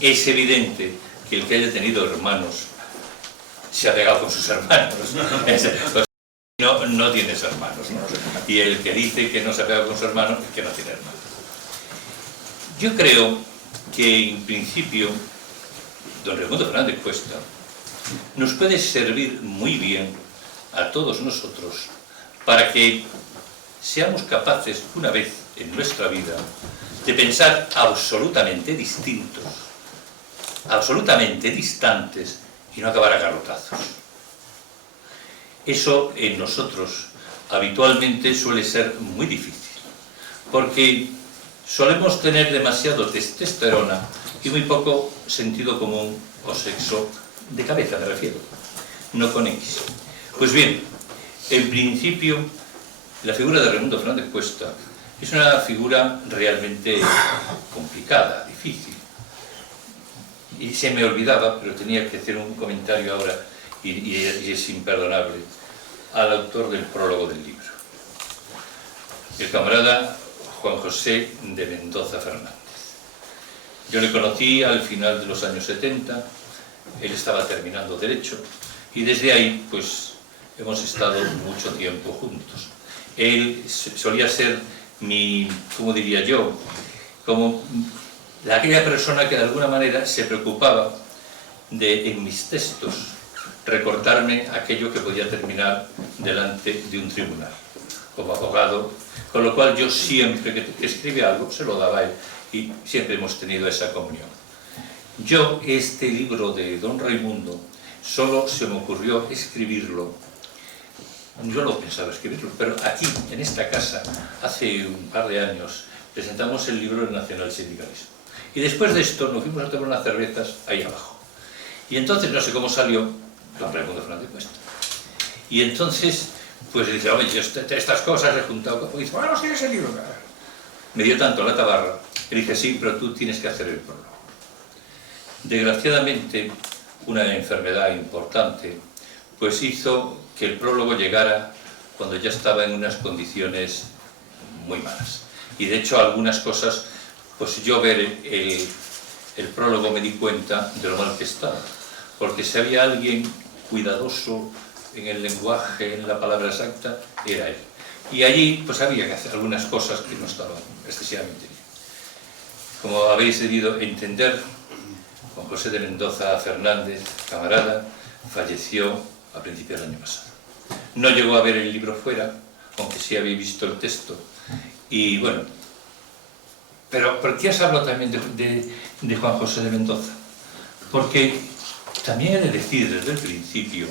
Es evidente que el que haya tenido hermanos se ha pegado con sus hermanos. No tienes hermanos, ¿no? Y el que dice que no se ha pegado con su hermano es que no tiene hermanos. Yo creo que en principio don Raimundo Fernández Cuesta nos puede servir muy bien a todos nosotros para que seamos capaces una vez en nuestra vida de pensar absolutamente distintos, absolutamente distantes y no acabar a garrotazos. Eso en nosotros habitualmente suele ser muy difícil, porque solemos tener demasiado testosterona y muy poco sentido común o sexo de cabeza, me refiero, no con X. Pues bien, en principio, la figura de Raimundo Fernández Cuesta es una figura realmente complicada, difícil. Y se me olvidaba, pero tenía que hacer un comentario ahora, y es imperdonable, al autor del prólogo del libro, el camarada Juan José de Mendoza Fernández. Yo le conocí al final de los años 70, él estaba terminando Derecho, y desde ahí pues hemos estado mucho tiempo juntos. Él solía ser mi, ¿cómo diría yo?, como aquella persona que de alguna manera se preocupaba de, en mis textos, recortarme aquello que podía terminar delante de un tribunal, como abogado, con lo cual yo siempre que escribía algo se lo daba a él y siempre hemos tenido esa comunión. Yo, este libro de don Raimundo, solo se me ocurrió escribirlo, yo no pensaba escribirlo, pero aquí, en esta casa, hace un par de años, presentamos el libro del Nacional Sindicalismo. Y después de esto nos fuimos a tomar unas cervezas ahí abajo. Y entonces, no sé cómo salió, don Raimundo Fernández Cuesta. Y entonces, pues dice, oye, yo estas cosas he juntado. Y dice, bueno, sí, ese libro. Me dio tanto la tabarra, que dije, sí, pero tú tienes que hacer el prólogo. Desgraciadamente, una enfermedad importante, pues hizo que el prólogo llegara cuando ya estaba en unas condiciones muy malas. Y de hecho algunas cosas, pues yo ver el prólogo me di cuenta de lo mal que estaba, porque si había alguien cuidadoso en el lenguaje, en la palabra exacta, era él. Y allí pues había que hacer algunas cosas que no estaban excesivamente bien. Como habéis debido entender, Juan José de Mendoza Fernández, camarada, falleció a principios del año pasado. No llegó a ver el libro fuera, aunque sí había visto el texto. Y bueno, pero ¿por qué os hablo también de Juan José de Mendoza? Porque también he de decir desde el principio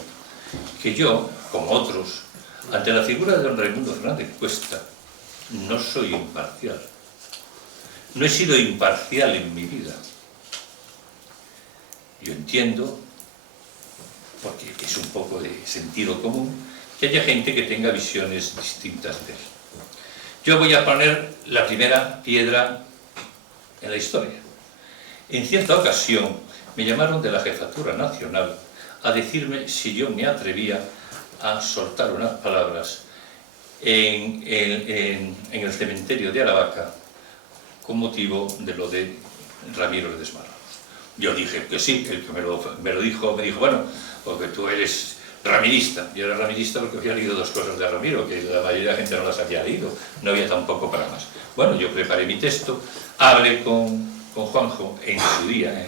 que yo, como otros, ante la figura de don Raimundo Fernández Cuesta, no soy imparcial. No he sido imparcial en mi vida. Yo entiendo, porque es un poco de sentido común, que haya gente que tenga visiones distintas de él. Yo voy a poner la primera piedra en la historia. En cierta ocasión me llamaron de la Jefatura Nacional a decirme si yo me atrevía a soltar unas palabras en el cementerio de Aravaca con motivo de lo de Ramiro Ledesma Ramos. Yo dije que sí, el que me lo dijo, me dijo, bueno, porque tú eres ramirista. Yo era ramirista porque había leído 2 cosas de Ramiro, que la mayoría de la gente no las había leído, no había tampoco para más. Bueno, yo preparé mi texto, hablé con Juanjo en su día,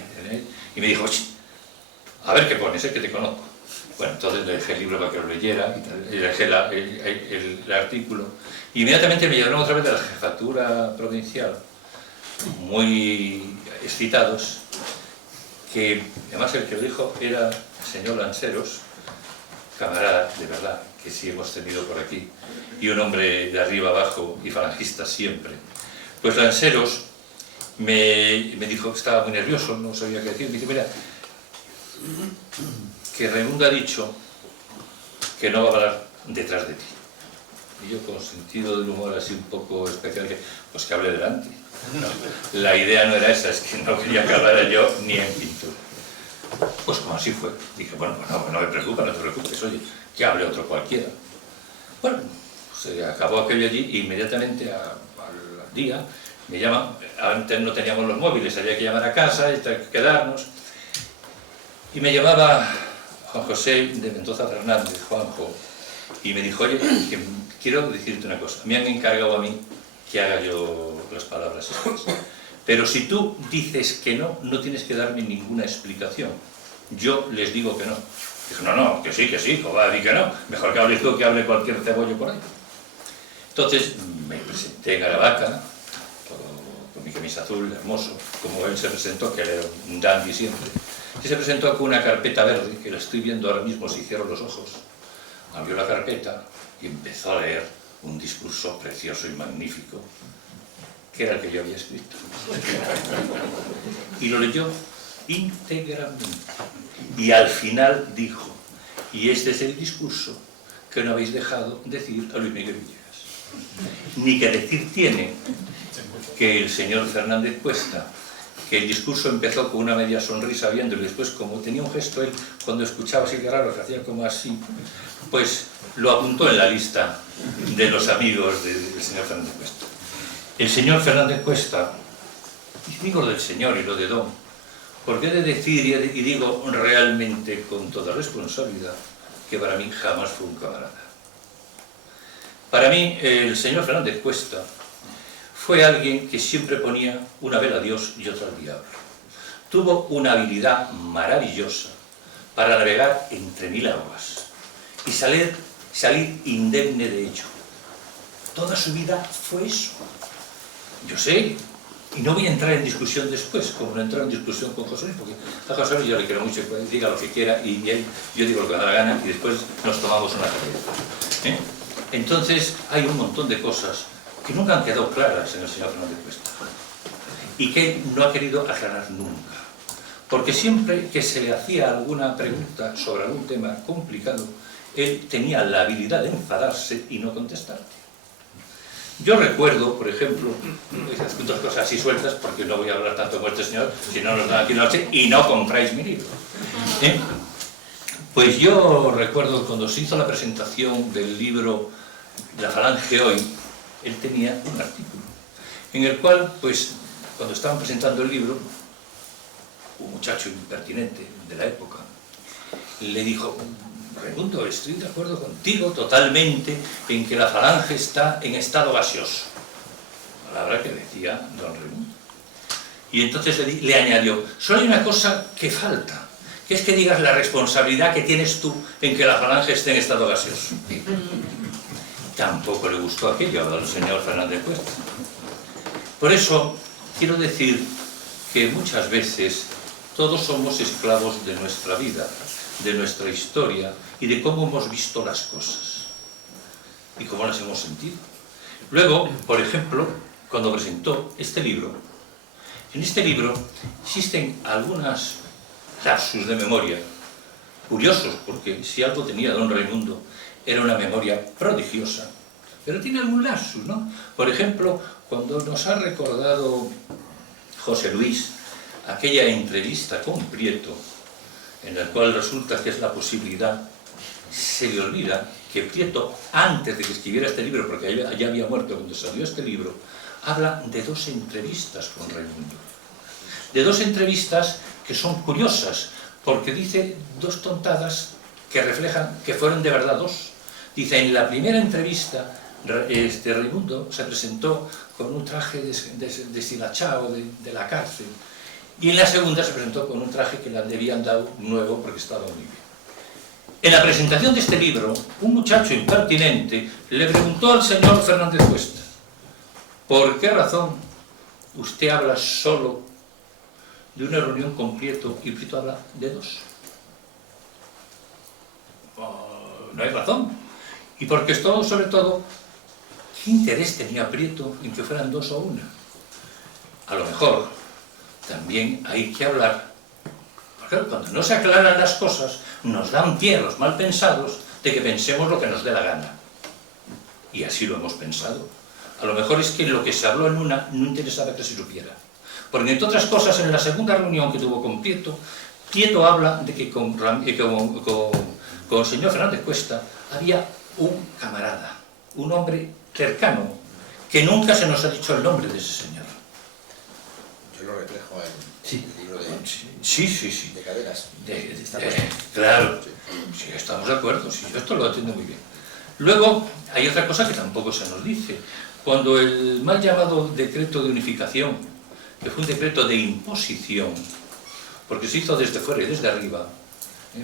y me dijo, a ver qué pones, que te conozco. Bueno, entonces le dejé el libro para que lo leyera, y le dejé el artículo. Inmediatamente me llamaron otra vez de la Jefatura Provincial, muy excitados, que además el que lo dijo era el señor Lanceros, camarada de verdad, que sí hemos tenido por aquí, y un hombre de arriba abajo y falangista siempre. Pues Lanceros me dijo que estaba muy nervioso, no sabía qué decir, me dice, mira, que Raimundo ha dicho que no va a hablar detrás de ti. Y yo, con sentido del humor así un poco especial, pues que hable delante. No, la idea no era esa, es que no quería que hablara yo ni en pintura. Pues como así fue, dije, bueno, no me preocupa, no te preocupes, oye, que hable otro cualquiera. Bueno, se acabó aquello allí y inmediatamente al día me llaman. Antes no teníamos los móviles, había que llamar a casa, quedarnos. Y me llamaba Juan José de Mendoza Fernández, Juanjo, y me dijo, oye, que quiero decirte una cosa, me han encargado a mí que haga yo las palabras estas. Pero si tú dices que no, no tienes que darme ninguna explicación. Yo les digo que no. Dijo, no, que sí, ¿cómo va a decir que no? Mejor que hables tú que hable cualquier cebollo por ahí. Entonces me presenté en Aravaca, con mi camisa azul, hermoso, como él se presentó, que era un dandy siempre. Y se presentó con una carpeta verde, que la estoy viendo ahora mismo si cierro los ojos. Abrió la carpeta y empezó a leer un discurso precioso y magnífico, que era el que yo había escrito. Y lo leyó íntegramente. Y al final dijo, y este es el discurso que no habéis dejado decir a Luis Miguel Villegas. Ni que decir tiene que el señor Fernández Cuesta, que el discurso empezó con una media sonrisa viéndolo y después, como tenía un gesto él, cuando escuchaba así que raro, que hacía como así, pues lo apuntó en la lista de los amigos del señor Fernández Cuesta. El señor Fernández Cuesta, y digo lo del señor y lo de don, porque he de decir y digo realmente con toda responsabilidad que para mí jamás fue un camarada. Para mí el señor Fernández Cuesta fue alguien que siempre ponía una vela a Dios y otra al diablo. Tuvo una habilidad maravillosa para navegar entre 1000 aguas y salir indemne de ello. Toda su vida fue eso. Yo sé, y no voy a entrar en discusión después, como no entrar en discusión con José Luis, porque a José Luis yo le quiero mucho, diga lo que quiera y yo digo lo que me da la gana y después nos tomamos una cerveza. Entonces hay un montón de cosas que nunca han quedado claras en el señor Fernández Cuesta y que no ha querido aclarar nunca, porque siempre que se le hacía alguna pregunta sobre algún tema complicado, él tenía la habilidad de enfadarse y no contestarte. Yo recuerdo, por ejemplo, dos cosas así sueltas, porque no voy a hablar tanto con este señor, si no nos dan aquí la noche, y no compráis mi libro. Pues yo recuerdo cuando se hizo la presentación del libro La Falange Hoy, él tenía un artículo, en el cual, pues, cuando estaban presentando el libro, un muchacho impertinente de la época le dijo: Raimundo, estoy de acuerdo contigo totalmente en que la falange está en estado gaseoso. Palabra que decía don Raimundo. Y entonces le añadió: solo hay una cosa que falta, que es que digas la responsabilidad que tienes tú en que la falange esté en estado gaseoso. Tampoco le gustó aquello al señor Fernández Cuesta. Por eso quiero decir que muchas veces todos somos esclavos de nuestra vida, de nuestra historia y de cómo hemos visto las cosas y cómo las hemos sentido. Luego, por ejemplo, cuando presentó este libro, en este libro existen algunas lapsus de memoria curiosos, porque si algo tenía don Raimundo era una memoria prodigiosa, pero tiene algún lapsus, ¿no? Por ejemplo, cuando nos ha recordado José Luis aquella entrevista con Prieto, en la cual resulta que es la posibilidad, se le olvida que Prieto, antes de que escribiera este libro, porque ya había muerto cuando salió este libro, habla de 2 entrevistas con Raimundo. De 2 entrevistas que son curiosas, porque dice 2 tontadas que reflejan que fueron de verdad 2. Dice: en la primera entrevista, Raimundo se presentó con un traje deshilachado de la cárcel, y en la segunda se presentó con un traje que le habían dado nuevo porque estaba muy bien. En la presentación de este libro, un muchacho impertinente le preguntó al señor Fernández Cuesta: ¿por qué razón usted habla solo de una reunión con Prieto y Prieto habla de 2? No hay razón. Y porque esto, sobre todo, ¿qué interés tenía Prieto en que fueran 2 o 1? A lo mejor también hay que hablar, porque cuando no se aclaran las cosas, nos dan pie a los mal pensados de que pensemos lo que nos dé la gana. Y así lo hemos pensado. A lo mejor es que lo que se habló en una no interesaba que se supiera. Porque, entre otras cosas, en la segunda reunión que tuvo con Prieto, Prieto habla de que con el señor Fernández Cuesta había un camarada, un hombre cercano, que nunca se nos ha dicho el nombre de ese señor. Yo lo reflejo en el libro de Cadenas. Claro, sí, estamos de acuerdo, sí, yo esto lo entiendo muy bien. Luego, hay otra cosa que tampoco se nos dice. Cuando el mal llamado decreto de unificación, que fue un decreto de imposición, porque se hizo desde fuera y desde arriba,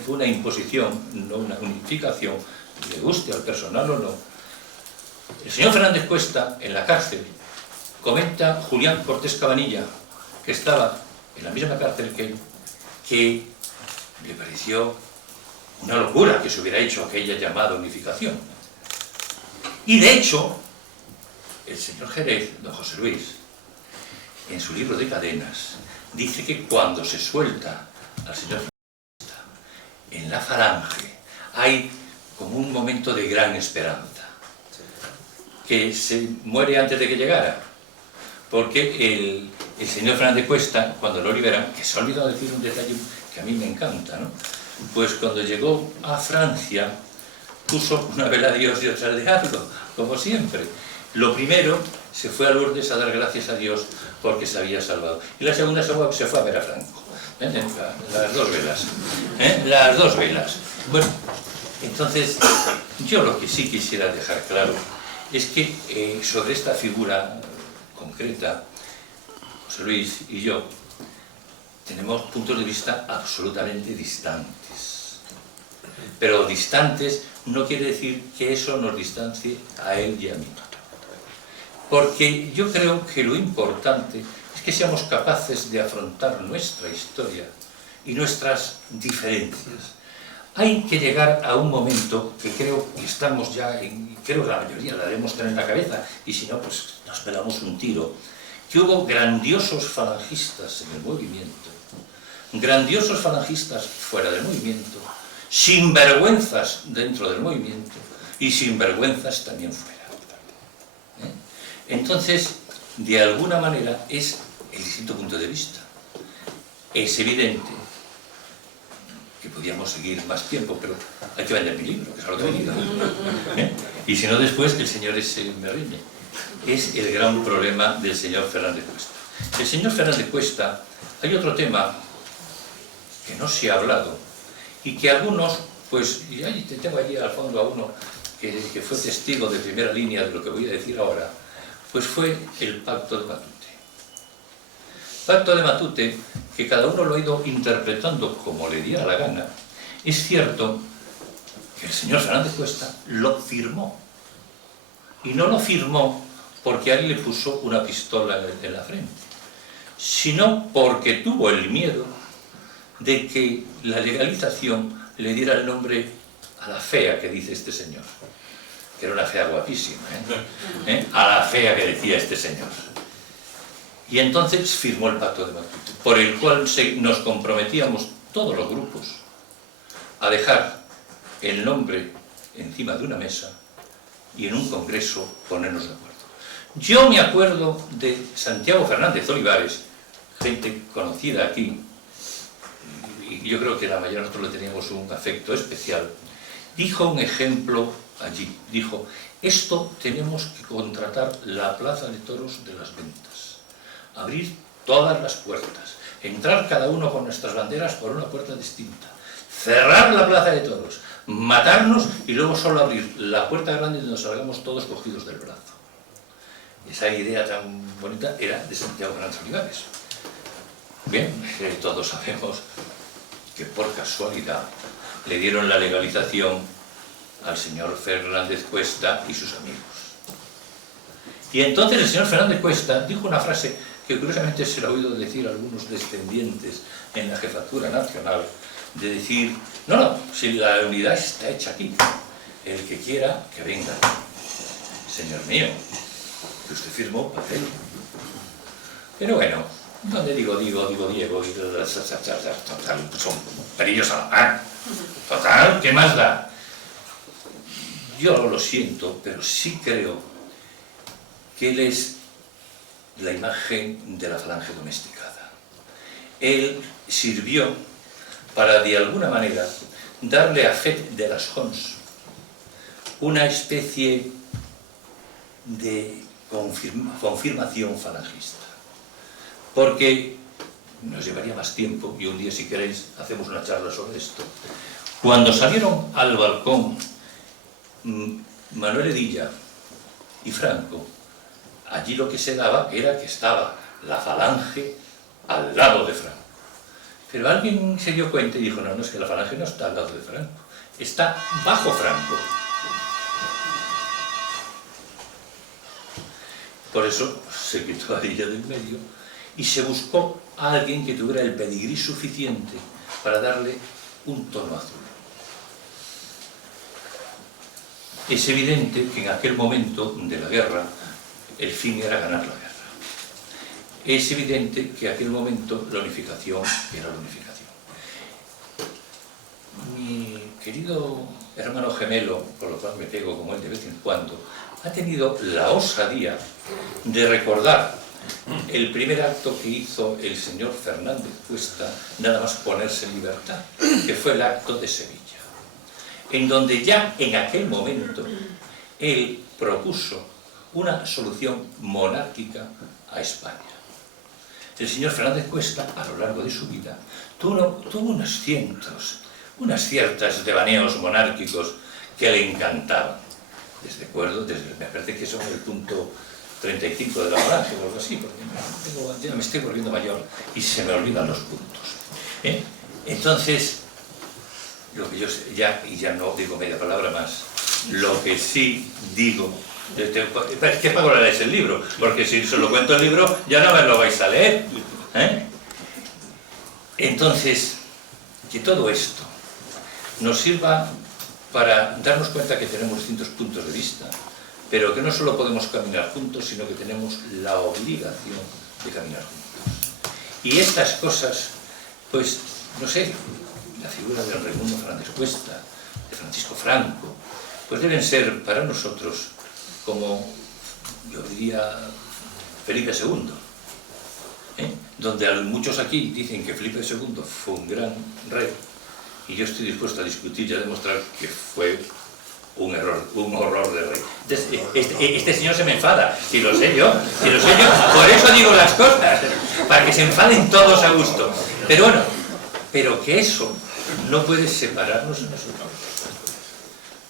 fue una imposición, no una unificación, le guste al personal o no. El señor Fernández Cuesta, en la cárcel, comenta Julián Cortés Cabanilla, que estaba en la misma cárcel que él, que le pareció una locura que se hubiera hecho aquella llamada unificación. Y de hecho, el señor Jerez, don José Luis, en su libro de Cadenas, dice que cuando se suelta al señor Cuesta en la falange, hay como un momento de gran esperanza, que se muere antes de que llegara, porque el señor Fernández Cuesta, cuando lo liberan, que se ha olvidado decir un detalle que a mí me encanta, ¿no? Pues cuando llegó a Francia, puso una vela a Dios y otra al diablo, como siempre. Lo primero, se fue a Lourdes a dar gracias a Dios porque se había salvado. Y la segunda se fue a ver a Franco. Las 2 velas. Las 2 velas. Bueno, entonces, yo lo que sí quisiera dejar claro es que sobre esta figura concreta, José Luis y yo tenemos puntos de vista absolutamente distantes. Pero distantes no quiere decir que eso nos distancie a él y a mí. Porque yo creo que lo importante es que seamos capaces de afrontar nuestra historia y nuestras diferencias. Hay que llegar a un momento que creo que estamos ya, creo que la mayoría la debemos tener en la cabeza, y si no, pues nos pelamos un tiro, que hubo grandiosos falangistas en el movimiento, grandiosos falangistas fuera del movimiento, sinvergüenzas dentro del movimiento y sinvergüenzas también fuera. Entonces, de alguna manera, es el distinto punto de vista. Es evidente que podíamos seguir más tiempo, pero hay que vender mi libro, que es lo que he venido. Y si no, después el señor ese me riñe. es el gran problema del señor Fernández Cuesta. El señor Fernández Cuesta, hay otro tema que no se ha hablado y que algunos, pues, y tengo allí al fondo a uno que fue testigo de primera línea de lo que voy a decir ahora, pues fue el Pacto de Matute. Pacto de Matute, que cada uno lo ha ido interpretando como le diera la gana. Es cierto que el señor Fernández Cuesta lo firmó. Y no lo firmó porque alguien le puso una pistola en la frente, sino porque tuvo el miedo de que la legalización le diera el nombre a la fea que dice este señor, que era una fea guapísima, a la fea que decía este señor. Y entonces firmó el Pacto de Matute, por el cual nos comprometíamos todos los grupos a dejar el nombre encima de una mesa y en un congreso ponernos de acuerdo. Yo me acuerdo de Santiago Fernández Olivares, gente conocida aquí, y yo creo que la mayoría de nosotros le teníamos un afecto especial, dijo un ejemplo allí, dijo: esto tenemos que contratar la plaza de toros de las ventas, abrir todas las puertas, entrar cada uno con nuestras banderas por una puerta distinta, cerrar la plaza de toros, matarnos y luego solo abrir la puerta grande donde nos salgamos todos cogidos del brazo. Esa idea tan bonita era de Santiago Fernández Olivares. Bien, todos sabemos que por casualidad le dieron la legalización al señor Fernández Cuesta y sus amigos. Y entonces el señor Fernández Cuesta dijo una frase que curiosamente se lo ha oído decir a algunos descendientes en la jefatura nacional, de decir: no, si la unidad está hecha aquí, el que quiera que venga. Señor mío, que usted firmó papel. Pero bueno, donde digo Diego, y total, son perillos a la mar. Total, ¿qué más da? Yo lo siento, pero sí creo que él es la imagen de la falange domesticada. Él sirvió para, de alguna manera, darle a Fet de las Hons una especie de confirmación falangista. Porque nos llevaría más tiempo, y un día, si queréis, hacemos una charla sobre esto. Cuando salieron al balcón Manuel Edilla y Franco, allí lo que se daba era que estaba la falange al lado de Franco. Pero alguien se dio cuenta y dijo: no, es que la falange no está al lado de Franco, está bajo Franco. Por eso se quitó a Edilla del medio y se buscó a alguien que tuviera el pedigrí suficiente para darle un tono azul. Es evidente que en aquel momento de la guerra el fin era ganar la guerra. Es evidente que en aquel momento la unificación era la unificación. Mi querido hermano gemelo, por lo cual me pego como él de vez en cuando, ha tenido la osadía de recordar el primer acto que hizo el señor Fernández Cuesta, nada más ponerse en libertad, que fue el acto de Sevilla, en donde ya en aquel momento él propuso una solución monárquica a España. El señor Fernández Cuesta, a lo largo de su vida, tuvo unas ciertas devaneos monárquicos que le encantaban. Me parece que son el punto 35 de la falange o algo así, porque ya me estoy volviendo mayor y se me olvidan los puntos. Entonces, lo que yo sé, ya no digo media palabra más, lo que sí digo, ¿qué pago le lees el libro? Porque si se lo cuento el libro, ya no me lo vais a leer. Entonces, que todo esto nos sirva para darnos cuenta que tenemos distintos puntos de vista, pero que no solo podemos caminar juntos, sino que tenemos la obligación de caminar juntos. Y estas cosas, pues, no sé, la figura de Raimundo Fernández Cuesta, de Francisco Franco, pues deben ser para nosotros como, yo diría, Felipe II, donde muchos aquí dicen que Felipe II fue un gran rey, y yo estoy dispuesto a discutir y a demostrar que fue un horror de rey. Este señor se me enfada, si lo sé yo, por eso digo las cosas, para que se enfaden todos a gusto. Pero bueno, pero que eso no puede separarnos a nosotros.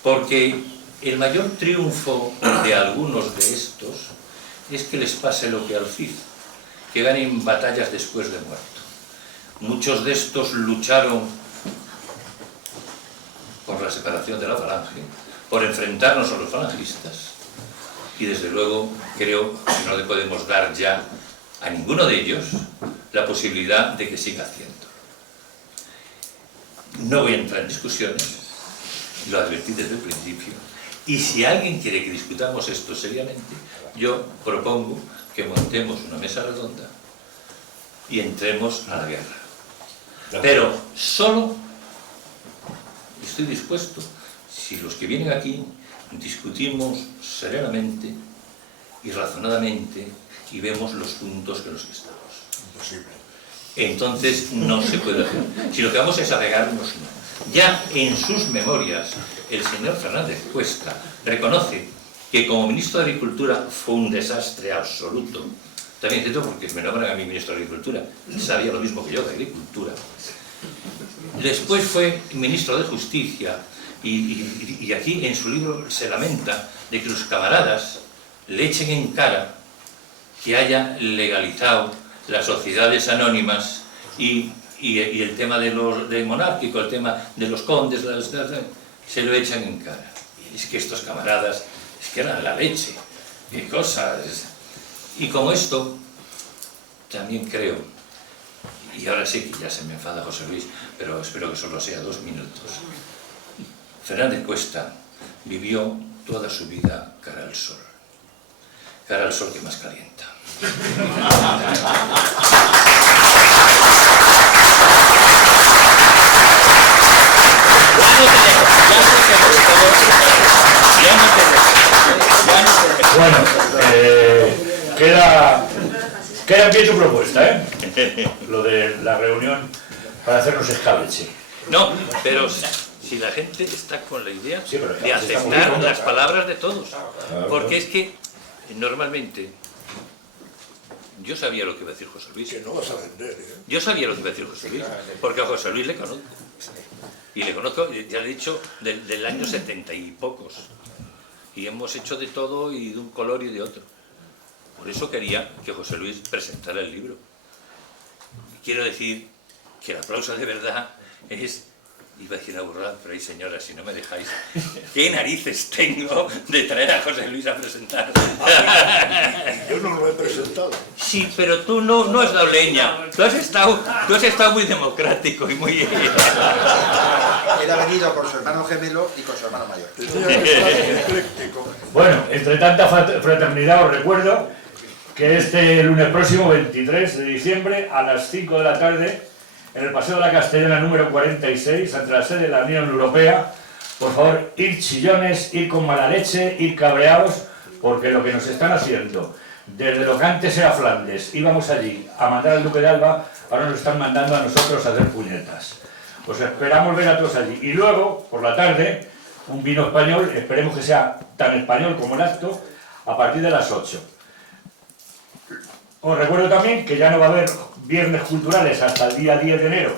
Porque el mayor triunfo de algunos de estos es que les pase lo que al Cid, que ganen batallas después de muerto. Muchos de estos lucharon por la separación de la falange, por enfrentarnos a los falangistas, y desde luego creo que no le podemos dar ya a ninguno de ellos la posibilidad de que siga haciéndolo. No voy a entrar en discusiones, lo advertí desde el principio, y si alguien quiere que discutamos esto seriamente, yo propongo que montemos una mesa redonda y entremos a la guerra. Pero solo estoy dispuesto si los que vienen aquí discutimos serenamente y razonadamente y vemos los puntos que nos estamos. Imposible. Entonces no se puede hacer. Si lo que vamos es apegarnos, no. Ya en sus memorias el señor Fernández Cuesta reconoce que como ministro de Agricultura fue un desastre absoluto. También es cierto porque me nombran a mí ministro de Agricultura, sabía lo mismo que yo de Agricultura. Después fue ministro de Justicia y aquí en su libro se lamenta de que los camaradas le echen en cara que haya legalizado las sociedades anónimas y el tema de monárquico, el tema de los condes, se lo echan en cara. Y es que estos camaradas, es que eran la leche, qué cosas. Y como esto, también creo, y ahora sí que ya se me enfada José Luis, pero espero que solo sea 2 minutos. Fernández Cuesta vivió toda su vida cara al sol que más calienta. Bueno, queda en pie tu propuesta, ¿eh? Lo de la reunión para hacernos escabeche. No, pero si la gente está con la idea Sí, pero de aceptar las palabras de todos, porque es que normalmente yo sabía lo que iba a decir José Luis. Que no vas a vender, ¿eh? Yo sabía lo que iba a decir José Luis, porque a José Luis le conozco. Y le conozco, ya le he dicho, del año 70 y pocos. Y hemos hecho de todo y de un color y de otro. Por eso quería que José Luis presentara el libro. Quiero decir que el aplauso de verdad es... Iba a decir una burrada, pero ahí señora, si no me dejáis, ¿qué narices tengo de traer a José Luis a presentar? Yo no lo he presentado. Sí, pero tú no has dado leña. Tú has estado muy democrático y muy... Él ha venido con su hermano gemelo y con su hermano mayor. Tenía que estar ecléctico. Bueno, entre tanta fraternidad os recuerdo que este lunes próximo, 23 de diciembre, a las 5 de la tarde, en el Paseo de la Castellana número 46, ante la sede de la Unión Europea, por favor, ir chillones, ir con mala leche, ir cabreados, porque lo que nos están haciendo, desde lo que antes era Flandes, íbamos allí a mandar al Duque de Alba, ahora nos están mandando a nosotros a hacer puñetas. Os esperamos ver a todos allí. Y luego, por la tarde, un vino español, esperemos que sea tan español como el acto, a partir de las 8. Os recuerdo también que ya no va a haber viernes culturales hasta el día 10 de enero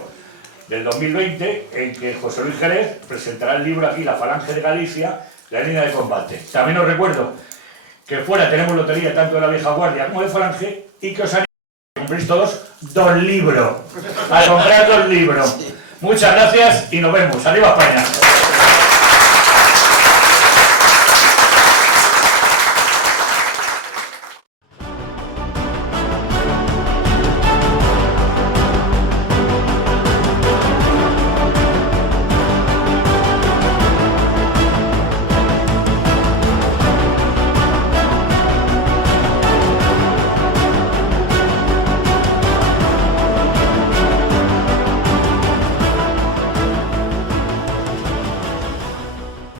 del 2020, en que José Luis Jerez presentará el libro aquí, La Falange de Galicia, la línea de combate. También os recuerdo que fuera tenemos lotería tanto de la vieja guardia como de Falange, y que os animo a que compréis todos 2 libros, a comprar 2 libros. Muchas gracias y nos vemos. ¡Arriba España!